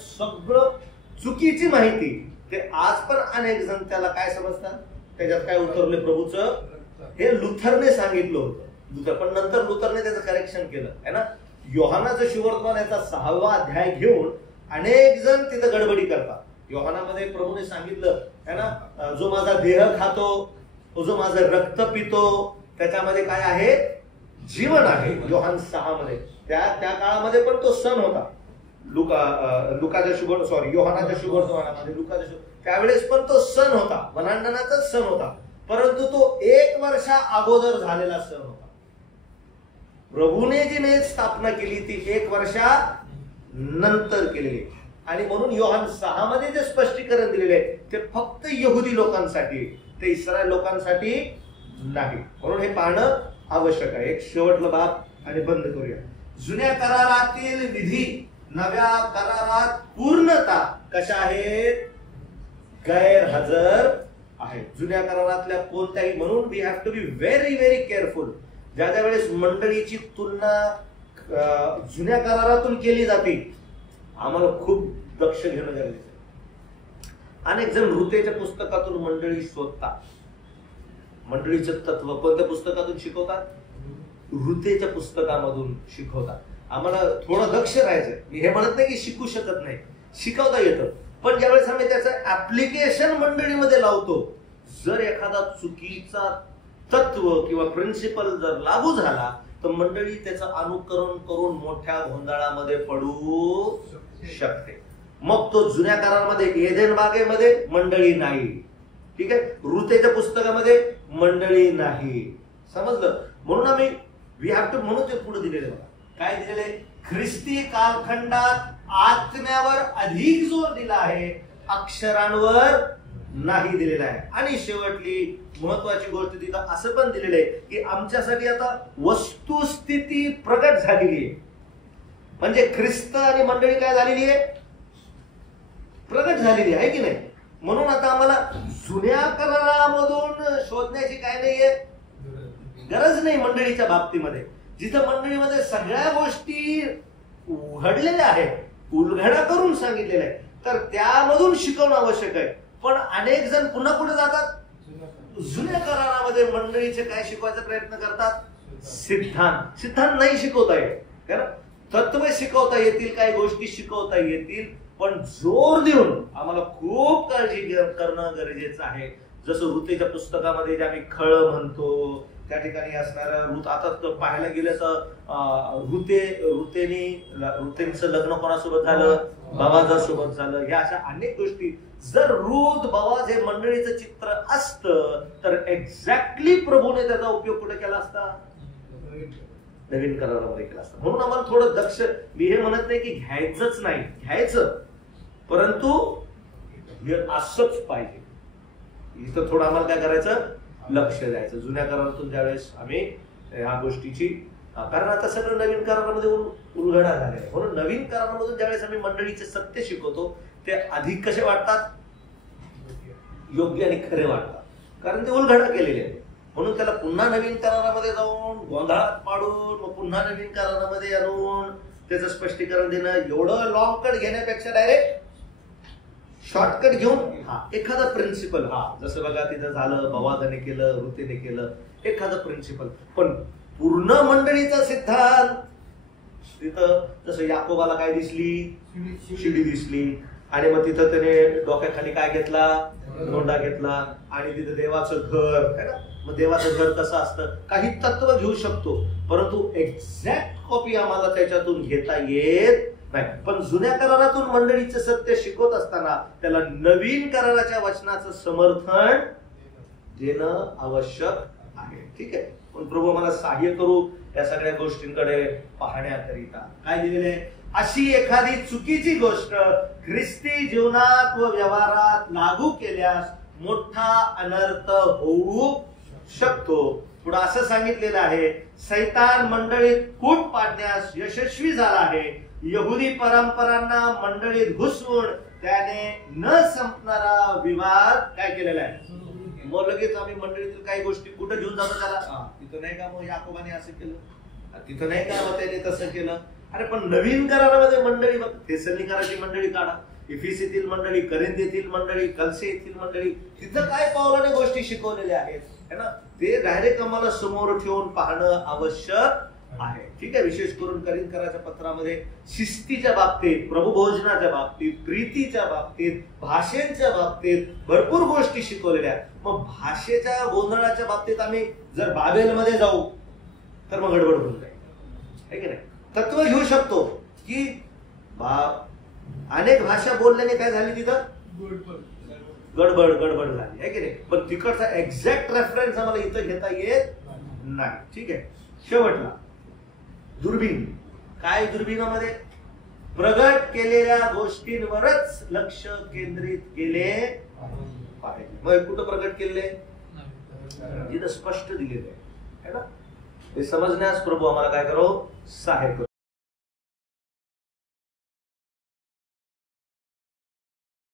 सगळं चुकीची माहिती. ते आज पण अनेक जण त्याला काय समजतात, त्याच्यात काय उतरले प्रभूचं, हे लुथरने सांगितलं होतं. लुथर, पण नंतर लुथरने त्याचं करेक्शन केलं है ना. योहानाचं शुभवर्तमान याचा 6वा अध्याय घेऊन अनेक जण तिथं गडबडी करतात. योहानामध्ये प्रभूने सांगितलं है ना, जो माझा देह खातो, जो माझं रक्त पितो, त्याच्यामध्ये काय आहे, जीवन आहे. योहान 6 मध्ये त्या काळामध्ये पण तो सण होता. योहानाच्या शुभवर्तमानामध्ये त्यावेळेस पण तो सण होता, वनांडनाचा सण होता. परंतु तो 1 वर्षा अगोदर झालेला सण होता. प्रभूने जी मेज स्थापना केली ती 1 वर्षा नंतर केलेली. आणि म्हणून योहान 6 मध्ये जे स्पष्टीकरण दिलेले आहे ते फक्त यहुदी लोकांसाठी, ते इस्रायल लोकांसाठी नाही. म्हणून हे पाहणं आवश्यक आहे. एक शेवटला बाब आणि बंद करूया. जुन्या करारातील विधी नव्या करारात पूर्णता कशा आहेत, गैरहजर आहेत. जुन्या करारातल्या कोणत्याही, म्हणून we have to be very very careful. ज्या वेळेस मंडळीची तुलना जुन्या करारातून केली जाते, आम्हाला खूप दक्ष घेणं गरजेचं आहे. अनेक जण ऋतेच्या पुस्तकातून मंडळी शोधतात. मंडळीचं तत्व कोणत्या पुस्तकातून शिकवतात, ऋतेच्या पुस्तकामधून शिकवतात. आम्हाला थोडं दक्ष राहायचं. मी हे म्हणत नाही की शिकू शकत नाही, शिकवता येतं. पण ज्यावेळेस आम्ही त्याचं ऍप्लिकेशन मंडळीमध्ये लावतो, जर एखादा चुकीचा तत्व किंवा प्रिन्सिपल जर लागू झाला तर मंडळी त्याचं अनुकरण करून मोठ्या गोंधळामध्ये पडू शकते. मग तो जुन्या करारामध्ये एदेन बागेमध्ये मंडळी नाही, ठीक आहे, ऋतेच्या पुस्तकामध्ये मंडळी नाही. समजलं? म्हणून आम्ही वी हॅव टू, म्हणून ते पुढे दिलेले बघा काय दिलेले, ख्रिस्ती कालखंडात आत्म्यावर अधिक जोर दिला आहे, अक्षरांवर नाही दिलेला आहे. आणि शेवटली महत्वाची गोष्ट तिथं असं पण दिलेलं आहे की आमच्यासाठी आता वस्तुस्थिती प्रगट झालेली आहे. म्हणजे ख्रिस्त आणि मंडळी काय झालेली आहे, प्रगट झालेली आहे की नाही. म्हणून आता आम्हाला जुन्या करारामधून शोधण्याची काय नाहीये, गरज नाही. मंडळीच्या बाबतीमध्ये जिथं मंडळीमध्ये सगळ्या गोष्टी उघडलेल्या आहेत, उलगडा करून सांगितलेल्या आहे, तर त्यामधून शिकवणं आवश्यक आहे. पण अनेक जण पुन्हा कुठे जातात, जुन्या करारामध्ये मंडळीचे काय शिकवायचा प्रयत्न करतात, सिद्धांत नाही शिकवता येत. तत्व शिकवता येतील, काही गोष्टी शिकवता येतील, पण जोर देऊन आम्हाला खूप काळजी करणं गरजेचं आहे. जसं ऋतेच्या पुस्तकामध्ये जे आम्ही खळ म्हणतो, त्या ठिकाणी असणाऱ्या ऋत, आता पाहायला गेलं तर ऋतेंचं लग्न कोणासोबत झालं? बवाजासोबत झालं. ह्या अशा अनेक गोष्टी, जर ऋत बवाज हे मंडळीचं चित्र असतं तर एक्झॅक्टली प्रभूने त्याचा उपयोग कुठे केला असता? नवीन करारामध्ये केला असता. म्हणून आम्हाला थोडं दक्ष, मी हे म्हणत नाही की घ्यायचंच नाही, घ्यायचं, परंतु हे असंच पाहिजे. इथं थोडं आम्हाला काय करायचं? लक्ष द्यायचं. जुन्या करारातून ज्यावेळेस आम्ही ह्या गोष्टीची, कारण आता सगळं नवीन करारामध्ये उलगडा झाले, म्हणून नवीन करारामधून ज्यावेळेस आम्ही मंडळीचे सत्य शिकवतो ते अधिक कसे वाटतात? योग्य आणि खरे वाटतात, कारण ते उलगडा केलेले आहे. म्हणून त्याला पुन्हा नवीन करारामध्ये जाऊन गोंधळात पाडून मग पुन्हा नवीन करारामध्ये आणून त्याचं स्पष्टीकरण देणं, एवढं लॉंग कट घेण्यापेक्षा डायरेक्ट शॉर्टकट घेऊन एखादा प्रिन्सिपल, जसं बघा तिथं झालं, बवाजाने केलं, ऋतेने केलं, एखादं प्रिन्सिपल, पण पूर्ण मंडळीचा सिद्धांत. तिथं जसं याकोबाला काय दिसली? शिडी दिसली, आणि मग तिथं त्याने डोक्याखाली काय घेतला? दोंडा घेतला, आणि तिथं देवाचं घर है ना. मग देवाचं घर कसं असतं? काही तत्व घेऊ शकतो, परंतु एक्झॅक्ट कॉपी आम्हाला त्याच्यातून घेता येत नाही. पण जुन्या करारातून मंडळीचं सत्य शिकवत असताना त्याला नवीन कराराच्या वचनाचं समर्थन देणं आवश्यक आहे. ठीक आहे. पण प्रभू मला सहाय्य करू या सगळ्या गोष्टींकडे पाहण्याकरिता. काय दिलेले? अशी एखादी चुकीची गोष्ट ख्रिस्ती जीवनात व व्यवहारात लागू केल्यास मोठा अनर्थ होऊ शकतो. पुढे असं सांगितलेलं आहे, सैतान मंडळीत फूट पाडण्यास यशस्वी झाला आहे. यहुदी परंपरांना मंडळीत घुसवून त्याने न संपणारा विवाद काय केलेला आहे? मग लगेच आम्ही मंडळीतील काही गोष्टी कुठे घेऊन जातो त्याला, तिथं नाही का मग याकोबाने असं केलं, तिथं नाही का मग त्याने तसं केलं. अरे पण नवीन करारामध्ये मंडळी, मग थेसलोनिकराची मंडळी काढा, इफिसीतील मंडळी, करिंथीतील मंडळी, कलसे येथील मंडळी, तिथं काय पावलाने गोष्टी शिकवलेल्या आहेत है ना, ते डायरेक्ट आम्हाला समोर ठेवून पाहणं आवश्यक आहे. ठीक आहे. विशेष करून करिंथीच्या पत्रामध्ये शिस्तीच्या बाबतीत, प्रभुभोजनाच्या बाबतीत, प्रीतीच्या बाबतीत, भाषेच्या बाबतीत भरपूर गोष्टी शिकवलेल्या आहेत. मग भाषेच्या गोंधळाच्या बाबतीत आम्ही जर बाबेलमध्ये जाऊ तर मग गडबड होऊन जाईल, आहे की नाही. तत्व घेऊ शकतो की अनेक भाषा बोलल्याने काय झाली, तिथं गडबड झाली, आहे की नाही. पण तिकडचा एक्झॅक्ट रेफरन्स आम्हाला इथं घेता येत नाही. ठीक आहे. शेवटला दुर्बीण. काय दुर्बीणामध्ये? प्रगट केलेल्या गोष्टींवरच लक्ष केंद्रित केले पाहिजे. मग कुठं प्रगट केले? जिथं स्पष्ट दिलेलं आहे ना. हे समजण्यास प्रभू आम्हाला काय करो? सहाय्य करो.